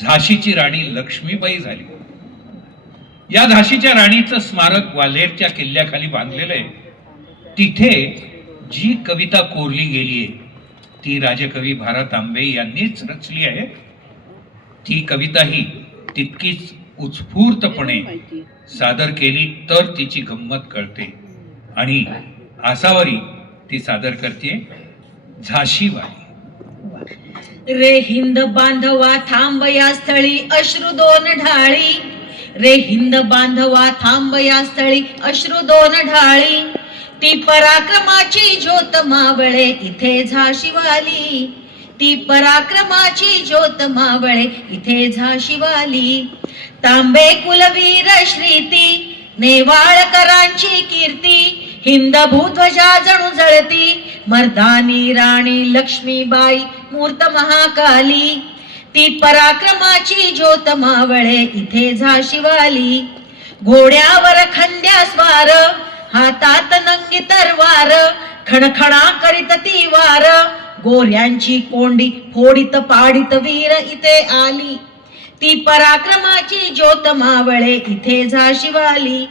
झाशीची राणी लक्ष्मीबाई झाली. या झाशीच्या राणीचं स्मारक ग्वाल्हेरच्या किल्ल्याखाली बांधलेलं आहे. तिथे जी कविता कोरली गेली आहे ती राजकवी भा. तांबे यांनीच रचली आहे. ती कविताही तितकीच उत्स्फूर्तपणे सादर केली तर तिची गंमत कळते आणि आसावरी ती सादर करते झाशीबाई. रे हिंद बांधवा थांब या स्थळी अश्रू दोन ढाळी रे हिंद बांधवा थांब या स्थळी अश्रू दोन ढाळी ती पराक्रमाची ज्योत मावळे इथे झाशीवाली ती पराक्रमाची ज्योत मावळे इथे झाशीवाली तांबे कुलवीर श्रीती नेवाळकरांची कीर्ती हिंद भूध्वजा जणू जळती मर्दानी राणी लक्ष्मीबाई मूर्त महाकाली ती पराक्रमाची ज्योत मावळे इथे झाशीवाली घोड्यावर खंड्या स्वार हातात नंगी तरवार खणखणा करीत ती वार गोऱ्यांची कोंडी फोडीत पाडीत वीर इथे आली ती पराक्रमाची ज्योत मावळे इथे झाशीवाली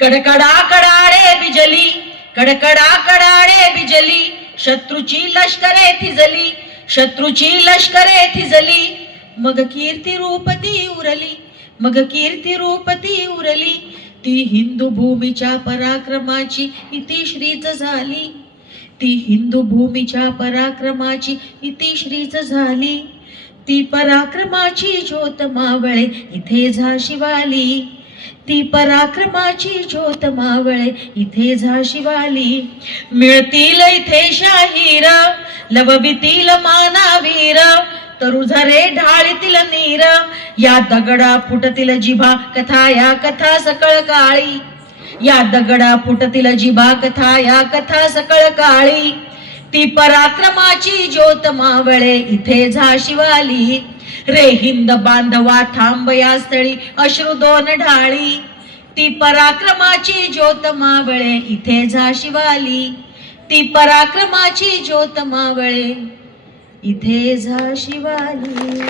कडकडा कडाडे बिजली कडकडा कडाडे बिजली शत्रूची लष्करे थिजली शत्रूची लष्करे थिजली मग कीर्ती रूपती उरली मग कीर्ती रूपती उरली ती हिंदू भूमीच्या पराक्रमाची इतिश्रीच झाली ती हिंदू भूमीच्या पराक्रमाची इतिश्रीच झाली ती पराक्रमाची ज्योत मावळे इथे झाशीवाली ती पराक्रमाची ज्योत मावळे इथे झाशीवाली मिळतील इथे शाहीर लववितील मानावीर तरु झरे ढाळीतील नीर या दगडा फुटतील जिभा कथा या कथा सकळ काळी या दगडा फुटतील जिभा कथा या कथा सकळ काळी ती पराक्रमाची ज्योत मावळे इथे झाशीवाली रे हिंद बांधवा थांब या स्थळी अश्रू दोन ढाळी ती पराक्रमाची ज्योत मावळे इथे झाशीवाली ती पराक्रमाची ज्योत मावळे इथे झाशीवाली.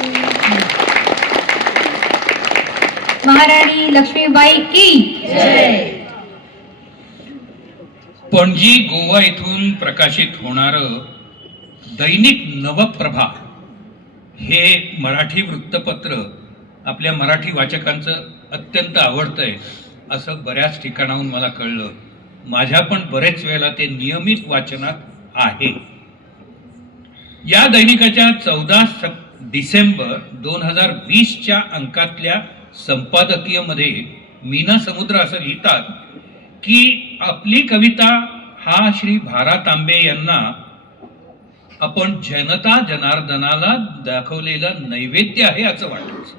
महाराणी लक्ष्मीबाई की जय. पणजी गोवा इथून प्रकाशित होणारं दैनिक नवप्रभा हे मराठी वृत्तपत्र आपल्या मराठी वाचकांचं अत्यंत आवडतंय असं बऱ्याच ठिकाणाहून मला कळलं. माझ्या पण बरेच वेळेला ते नियमित वाचनात आहे. या दैनिकाच्या 14 डिसेंबर 2020च्या अंकातल्या संपादकीय मध्ये मीना समुद्र असं लिहितात की आपली कविता हा श्री भा. तांबे यांना आपण जनता जनार्दनाला दाखवलेलं नैवेद्य आहे असं वाटायचं.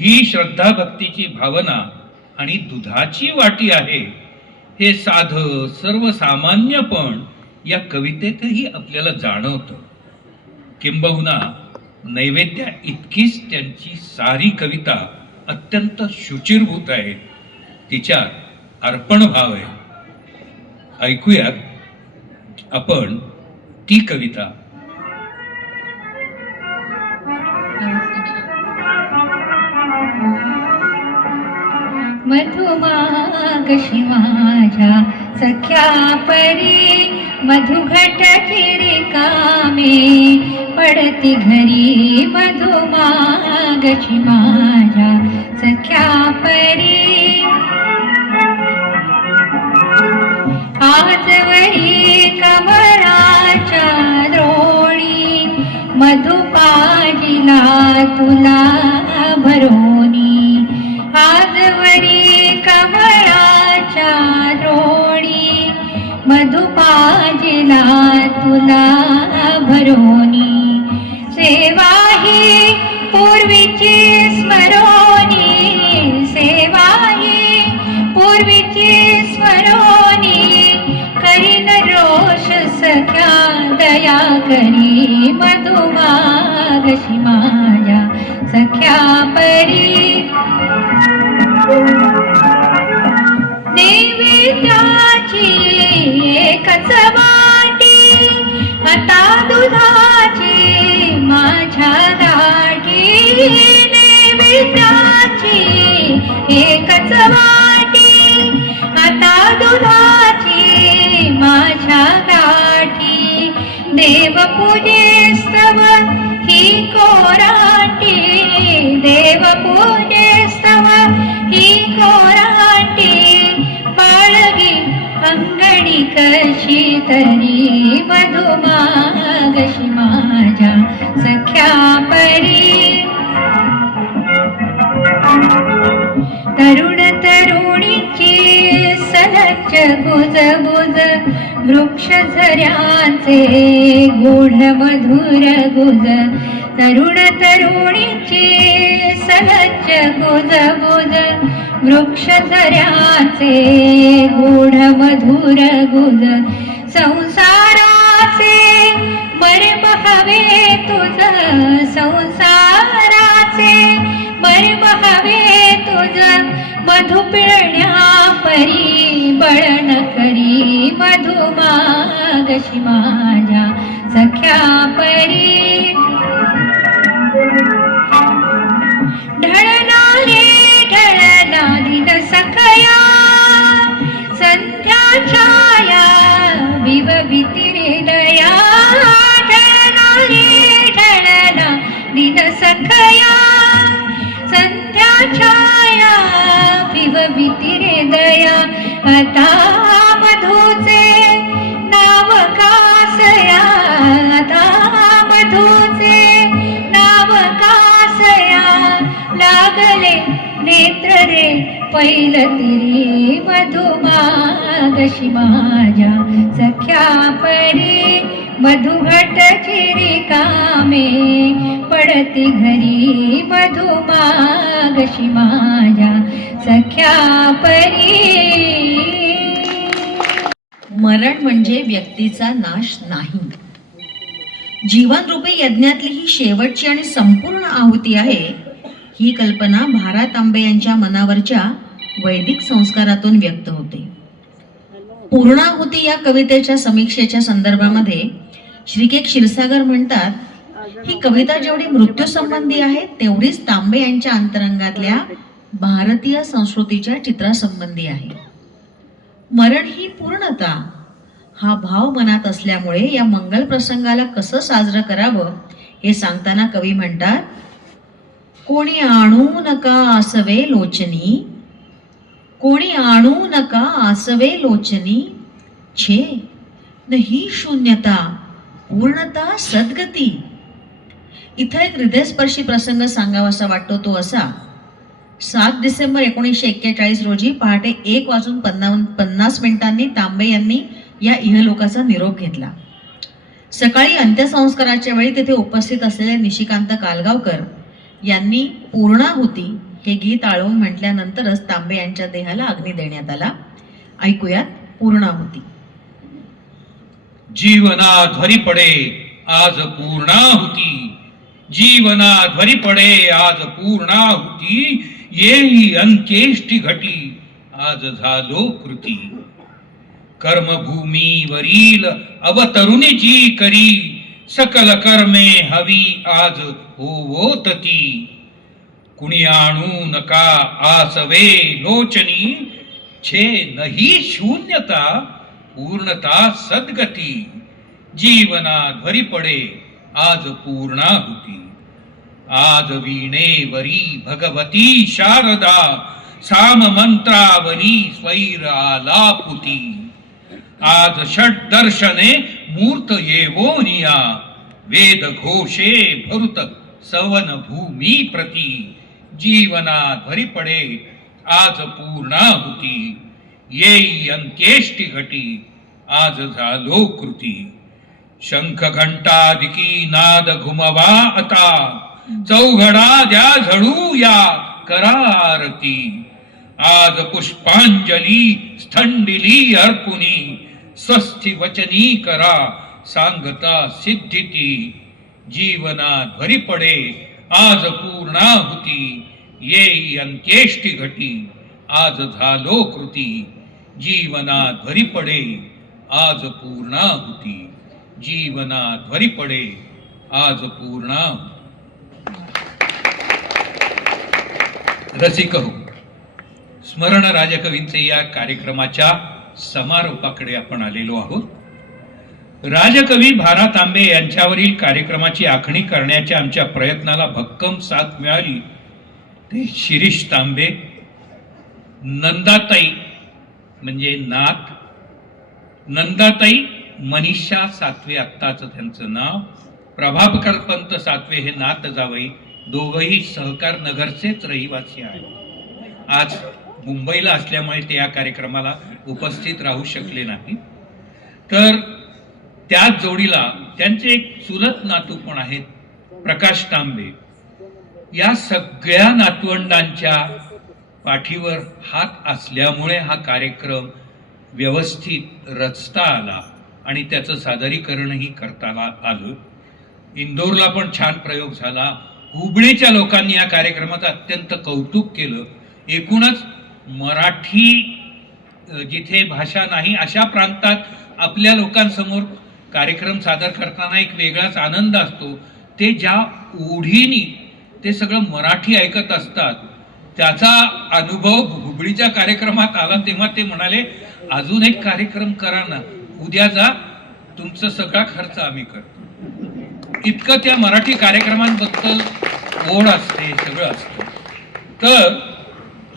ही श्रद्धा भक्तीची भावना आणि दुधाची वाटी आहे हे साधं सर्वसामान्यपण या कवितेतही आपल्याला जाणवतं. किंबहुना नैवेद्या इतकीच त्यांची सारी कविता अत्यंत शुचिरभूत आहे. तिच्यात अर्पणभाव आहे. ऐकूयात आपण ती कविता. मधुमागशी माझ्या सख्या परी मधुघट रिकामे पडती घरी. मधुमागशी माझ्या सख्या परी आजवरी कमळाच्या द्रोणी मधुपाजिला तुला भरोनी. आजवरी कमळाच्या द्रोणी मधुपाजिला तुला भरोनी. सेवा ही पूर्वीची स्मरोनी, सेवा ही पूर्वीची स्मरोनी. करीन रोष सख्या दया करी. मधुमागशी माझ्या सख्या परी नैवेद्याची एकच वाटी आता दुधाची माझ्या गाठी. नैवेद्याची एकच वाटी आता दुधाची माझ्या गाठी. देवपूजेस्तव ही कोराटी, देवपूजेस्तव ही कोराटी. बाळगी अंगणी कशी तरी मधुमागशी माझ्या सख्या परी. तरुण तरुणीची सलच्च गुजबुज वृक्ष झऱ्यांचे गूढ मधुर गुज. तरुण तरुणीची सलच्च गुजबुज वृक्ष झऱ्यांचे गूढ मधुर गुज. संसाराचे मर्म हवे तुझ, संसाराचे मर्म हवे तुझ. मधु पिळण्या परी बळण करी. मधुमागशी माझ्या सख्या परी ढळणारे ढळना दिन सखया. संध्या छाया विव हृदया. ढळणारे ढळना दिन सखया. संध्या छाया विव हृदया. आता मधुचे नाव कासया, आता मधुचे नाव कासया. लागले नेत्र रे पैलतिरी. मधुमागशी माझ्या सख्या परी मधुघट रिकामे पडती घरी. मधुमागशी माझ्या सख्या परी. मरण म्हणजे व्यक्तीचा नाश नाही. जीवनरूपी यज्ञातली ही शेवटची आणि संपूर्ण आहुती आहे. ही कल्पना भा. तांबे यांच्या मनावरच्या वैदिक संस्कारातून व्यक्त होते. पूर्णाहुती या कवितेच्या समीक्षेच्या संदर्भामध्ये श्री क्षीरसागर म्हणतात, ही कविता जेवढी मृत्यू संबंधी आहे तेवढीच तांबे यांच्या अंतरंगातल्या भारतीय संस्कृतीच्या चित्रासंबंधी आहे. मरण ही पूर्णता हा भाव मनात असल्यामुळे या मंगल प्रसंगाला कसं साजरं करावं हे सांगताना कवी म्हणतात, कोणी आणू नका आसवे लोचनी, कोणी आणू नका आसवे लोचनी. छे ही शून्यता पूर्णता सद्गती. इथं एक हृदयस्पर्शी प्रसंग सांगावासा वाटतो तो असा. 7 डिसेंबर 1941 रोजी पहाटे 1:50 तांबे यांनी या इहलोकाचा निरोप घेतला. सकाळी अंत्यसंस्काराच्या वेळी तिथे उपस्थित असलेले निशिकांत कालगावकर यांनी पूर्णाहुती हे गीत आळवून म्हटल्यानंतरच तांबे यांच्या देहाला अग्नी देण्यात आला. ऐकूयात पूर्णाहुती. जीवनाध्वरी पडे आज पूर्णाहुती, जीवनाध्वरी पडे आज पूर्णाहुती, येई अंत्येष्टी घटी आज झालो कृती. कर्मभूमीवरील अवतरुणीची करी, सकल कर्मे हवी आज होवोतती. कुणी आणू नका आसवे लोचनी, छे नाही शून्यता पूर्णता सद्गती. जीवनाध्वरी पडे आज पूर्णाहुती. आज वीणेवरी भगवती शारदा, साम मंत्रावली स्वैर आलापुती. आज षट दर्शने मूर्त येवोनिया, वेद घोषे भरुत सवन भूमी प्रती. जीवनाध्वरी पडे आज पूर्णाहुती, येई अंत्येष्टी घटी आज झालो कृती. शंख घंटादिकी नाद घुमवा आता, चौघडा द्या झळू या करा आरती. आज पुष्पांजली स्थंडिली अर्पुनी, स्वस्थी वचनी करा सांगता सिद्धिती. जीवनाध्वरी पडे आज पूर्णाहुती, येई अंत्येष्टी घटी आज झालो कृती. जीवनाध्वरी पडे आज पूर्णाहुती, जीवनाध्वरी पडे आज पूर्णाहुती. रसिक हो, स्मरण राजकवींचे या कार्यक्रमाच्या समारोपाकडे आपण आलेलो आहोत. राजकवी भारा तांबे यांच्यावरील कार्यक्रमाची आखणी करण्याच्या आमच्या प्रयत्नाला भक्कम साथ मिळाली ते शिरीष तांबे, नंदाताई म्हणजे नाथ, नंदाताई मनीषा सातवे आत्ताच त्यांचं नाव, प्रभाकर पंत सातवे हे नाथ जावई, दोघंही सहकार नगरचेच रहिवासी आहेत. आज मुंबईला असल्यामुळे ते या कार्यक्रमाला उपस्थित राहू शकले नाही. तर त्याच जोडीला त्यांचे एक चुलत नातू पण आहेत, प्रकाश तांबे. या सगळ्या नातवंडांच्या पाठीवर हात असल्यामुळे हा कार्यक्रम व्यवस्थित रचता आला आणि त्याचं सादरीकरणही करता आलं. इंदोरला पण छान प्रयोग झाला. हुबळीच्या लोकांनी या कार्यक्रमाचं अत्यंत कौतुक केलं. एकूणच मराठी जिथे भाषा नाही अशा प्रांतात आपल्या लोकांसमोर कार्यक्रम सादर करताना एक वेगळाच आनंद असतो. ते ज्या ओढीनी ते सगळं मराठी ऐकत असतात त्याचा अनुभव हुबळीच्या कार्यक्रमात आला. तेव्हा ते म्हणाले, अजून एक कार्यक्रम करा ना, उद्या जा, तुमचा सगळा खर्च आम्ही करतो. इतकं त्या मराठी कार्यक्रमांबद्दल ओढ असते, सगळं असतं. तर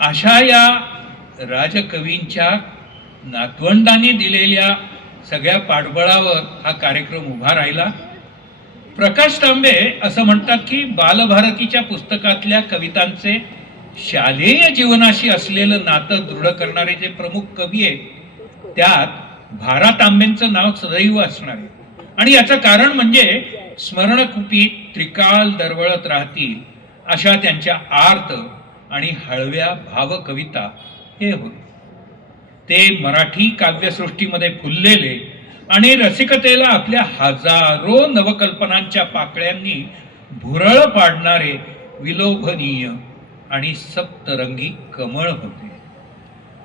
अशा या राजकवींच्या नातवंडांनी दिलेल्या सगळ्या पाठबळावर हा कार्यक्रम उभा राहिला. प्रकाश तांबे असं म्हणतात की बालभारतीच्या पुस्तकातल्या कवितांचे शालेय जीवनाशी असलेलं नातं दृढ करणारे जे प्रमुख कवी आहेत त्यात भारा तांबेंचं नाव सदैव असणार आहे. आणि याचं कारण म्हणजे स्मरणकुपीत त्रिकाल दरवळत राहतील अशा त्यांच्या आर्त आणि हळव्या भावकविता हे होते. ते मराठी काव्यसृष्टीमध्ये फुललेले आणि रसिकतेला आपल्या हजारो नवकल्पनांच्या पाकळ्यांनी भुरळ पाडणारे विलोभनीय आणि सप्तरंगी कमळ होते.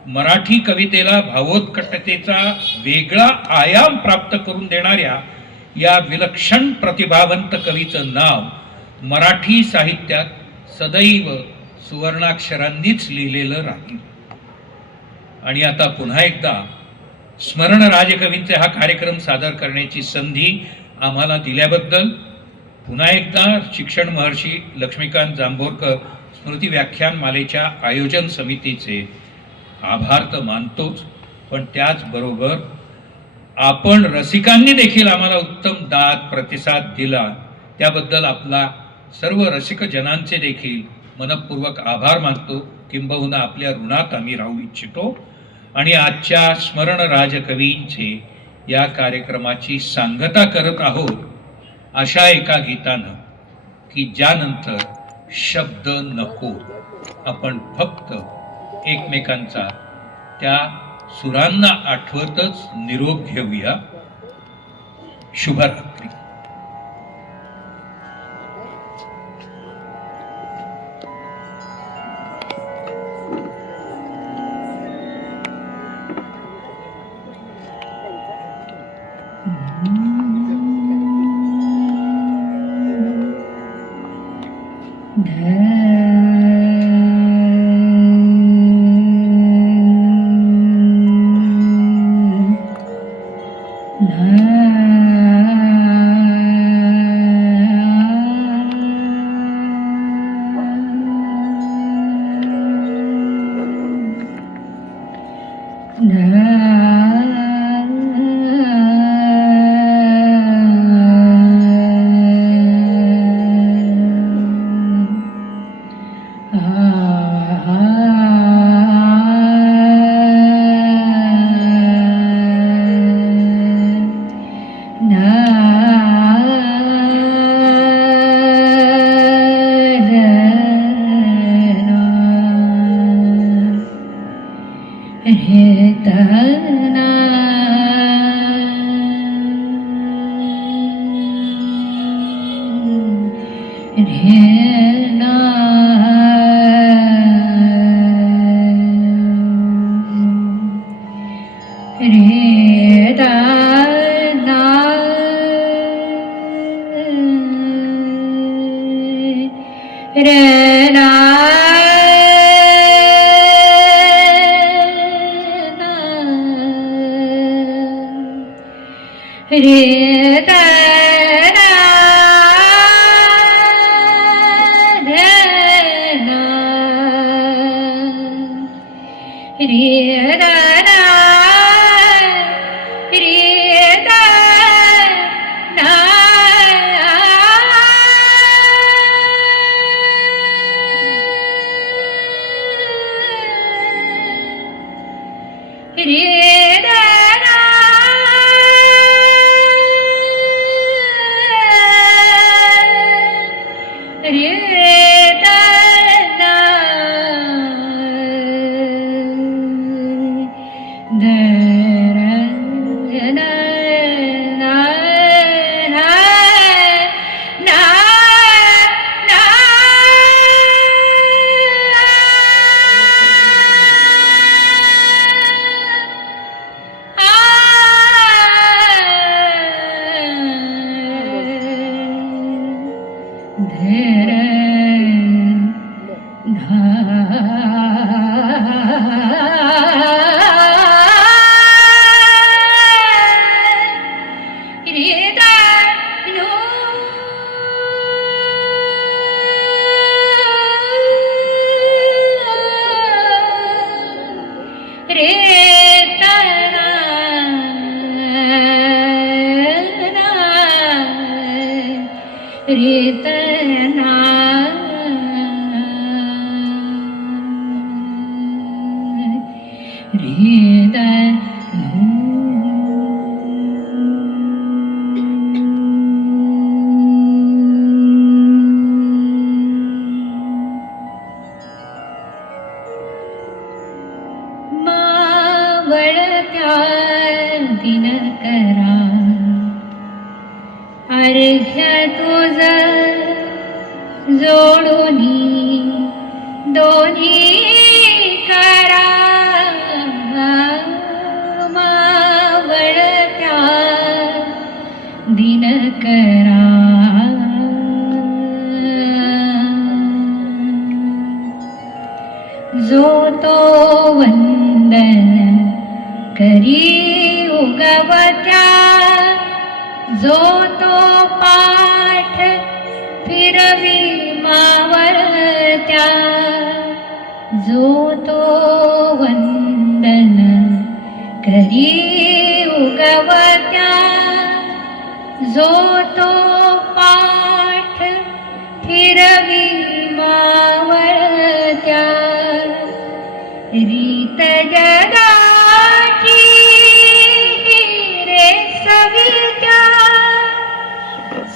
मराठी कवितेला भावोत्कटतेचा वेगळा आयाम प्राप्त करून देणाऱ्या या विलक्षण प्रतिभावंत कवीचं नाव मराठी साहित्यात सदैव सुवर्णाक्षरांनीच लिहिलेलं राहील. आणि आता पुन्हा एकदा स्मरण राजकवींचे हा कार्यक्रम सादर करण्याची संधी आम्हाला दिल्याबद्दल पुन्हा एकदा शिक्षण महर्षी लक्ष्मीकांत जांभोरकर स्मृती व्याख्यानमालेच्या आयोजन समितीचे आभार तर मानतोच, पण त्याचबरोबर आपण रसिकांनी देखील आम्हाला उत्तम दाद प्रतिसाद दिला त्याबद्दल आपला सर्व रसिक जनांचे देखील मनपूर्वक आभार मानतो. किंबहुना आपल्या ऋणात आम्ही राहू इच्छितो. आणि आजच्या स्मरण राजकवींचे या कार्यक्रमाची सांगता करत आहोत अशा एका गीतानं की ज्यानंतर शब्द नको. आपण फक्त एकमेकांचा त्या सुरांना आठवतच निरोप घेऊया. शुभरात्री.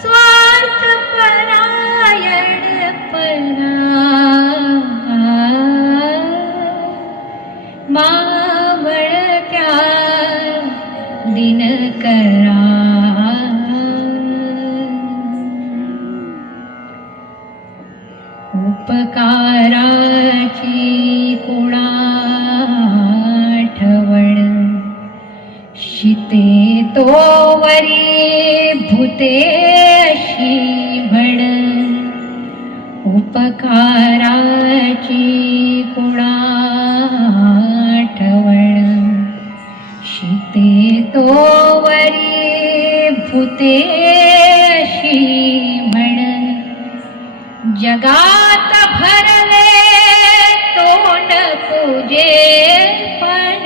स्वार्थ परायण पण कुणा आठवण शिते तोवरी भूते अशी म्हण उपकाराची कुणा आठवण शिते तोवरी भूते अशी म्हण जगात भरले तोंड पूजे पण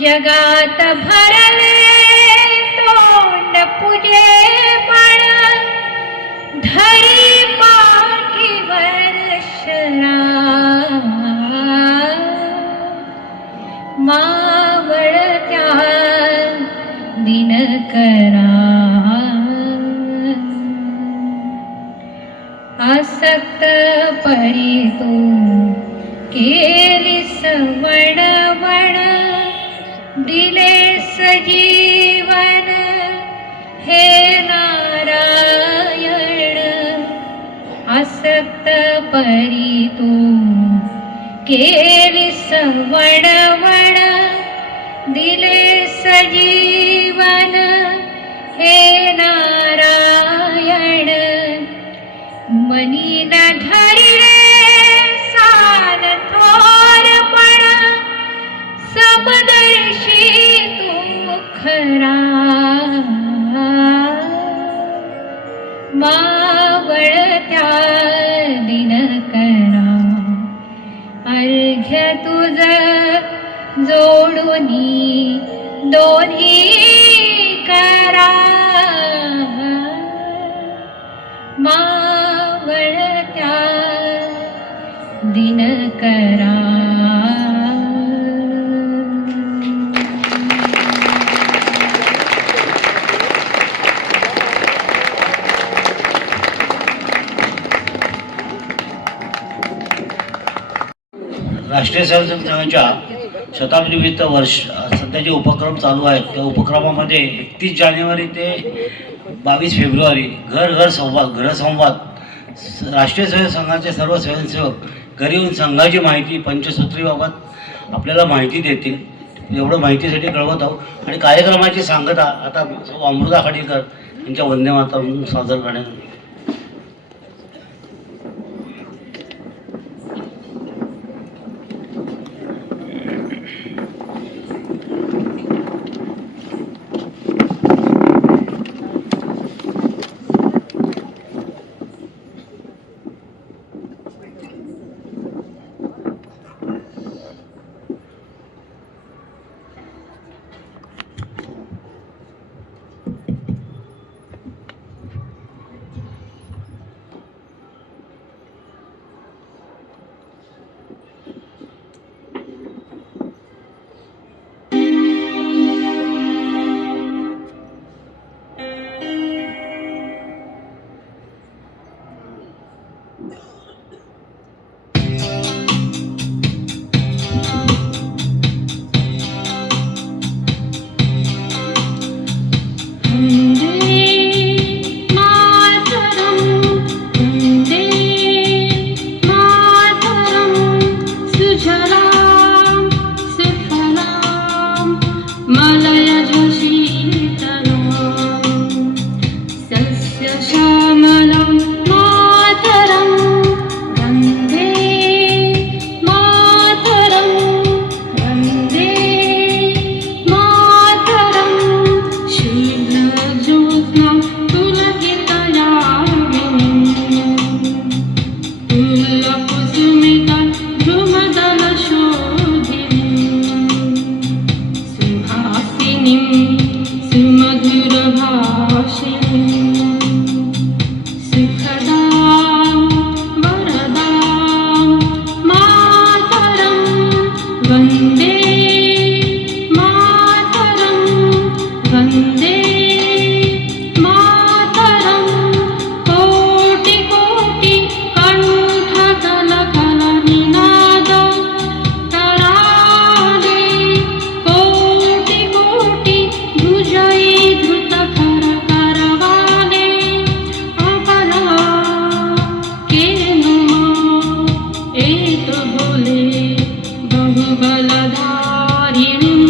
जगात भरले तोंड पूजे पण धरी पाठीवर शरा मावळत्या दिनकरा आसक्त परी तू केली सवणवण दिले सजीवन हे नारायण आसक्त परी तू केली सवणवण दिले सजीवन हे नारायण मनी न धरी रे सान थोरपण समदर्शी तू खरा मावळत्या दिनकरा अर्घ्य तुझ जोडूनी दोन्ही करा मावळत्या दिनकरा राष्ट्रीय स्वयंसेवक संघाच्या शताब्दीनिमित्त वर्ष सध्या जे उपक्रम चालू आहेत त्या उपक्रमामध्ये 31 जानेवारी ते 22 फेब्रुवारी घर घर संवाद घरसंवाद राष्ट्रीय स्वयंसेवक संघाचे सर्व स्वयंसेवक घरी येऊन संघाची माहिती पंचसूत्रीबाबत आपल्याला माहिती देतील. एवढं माहितीसाठी कळवत आहोत आणि कार्यक्रमाची सांगता आता अमृता खाडीलकर यांच्या वंदे मातरम् सादर करण्यात आली. बलधारिणीं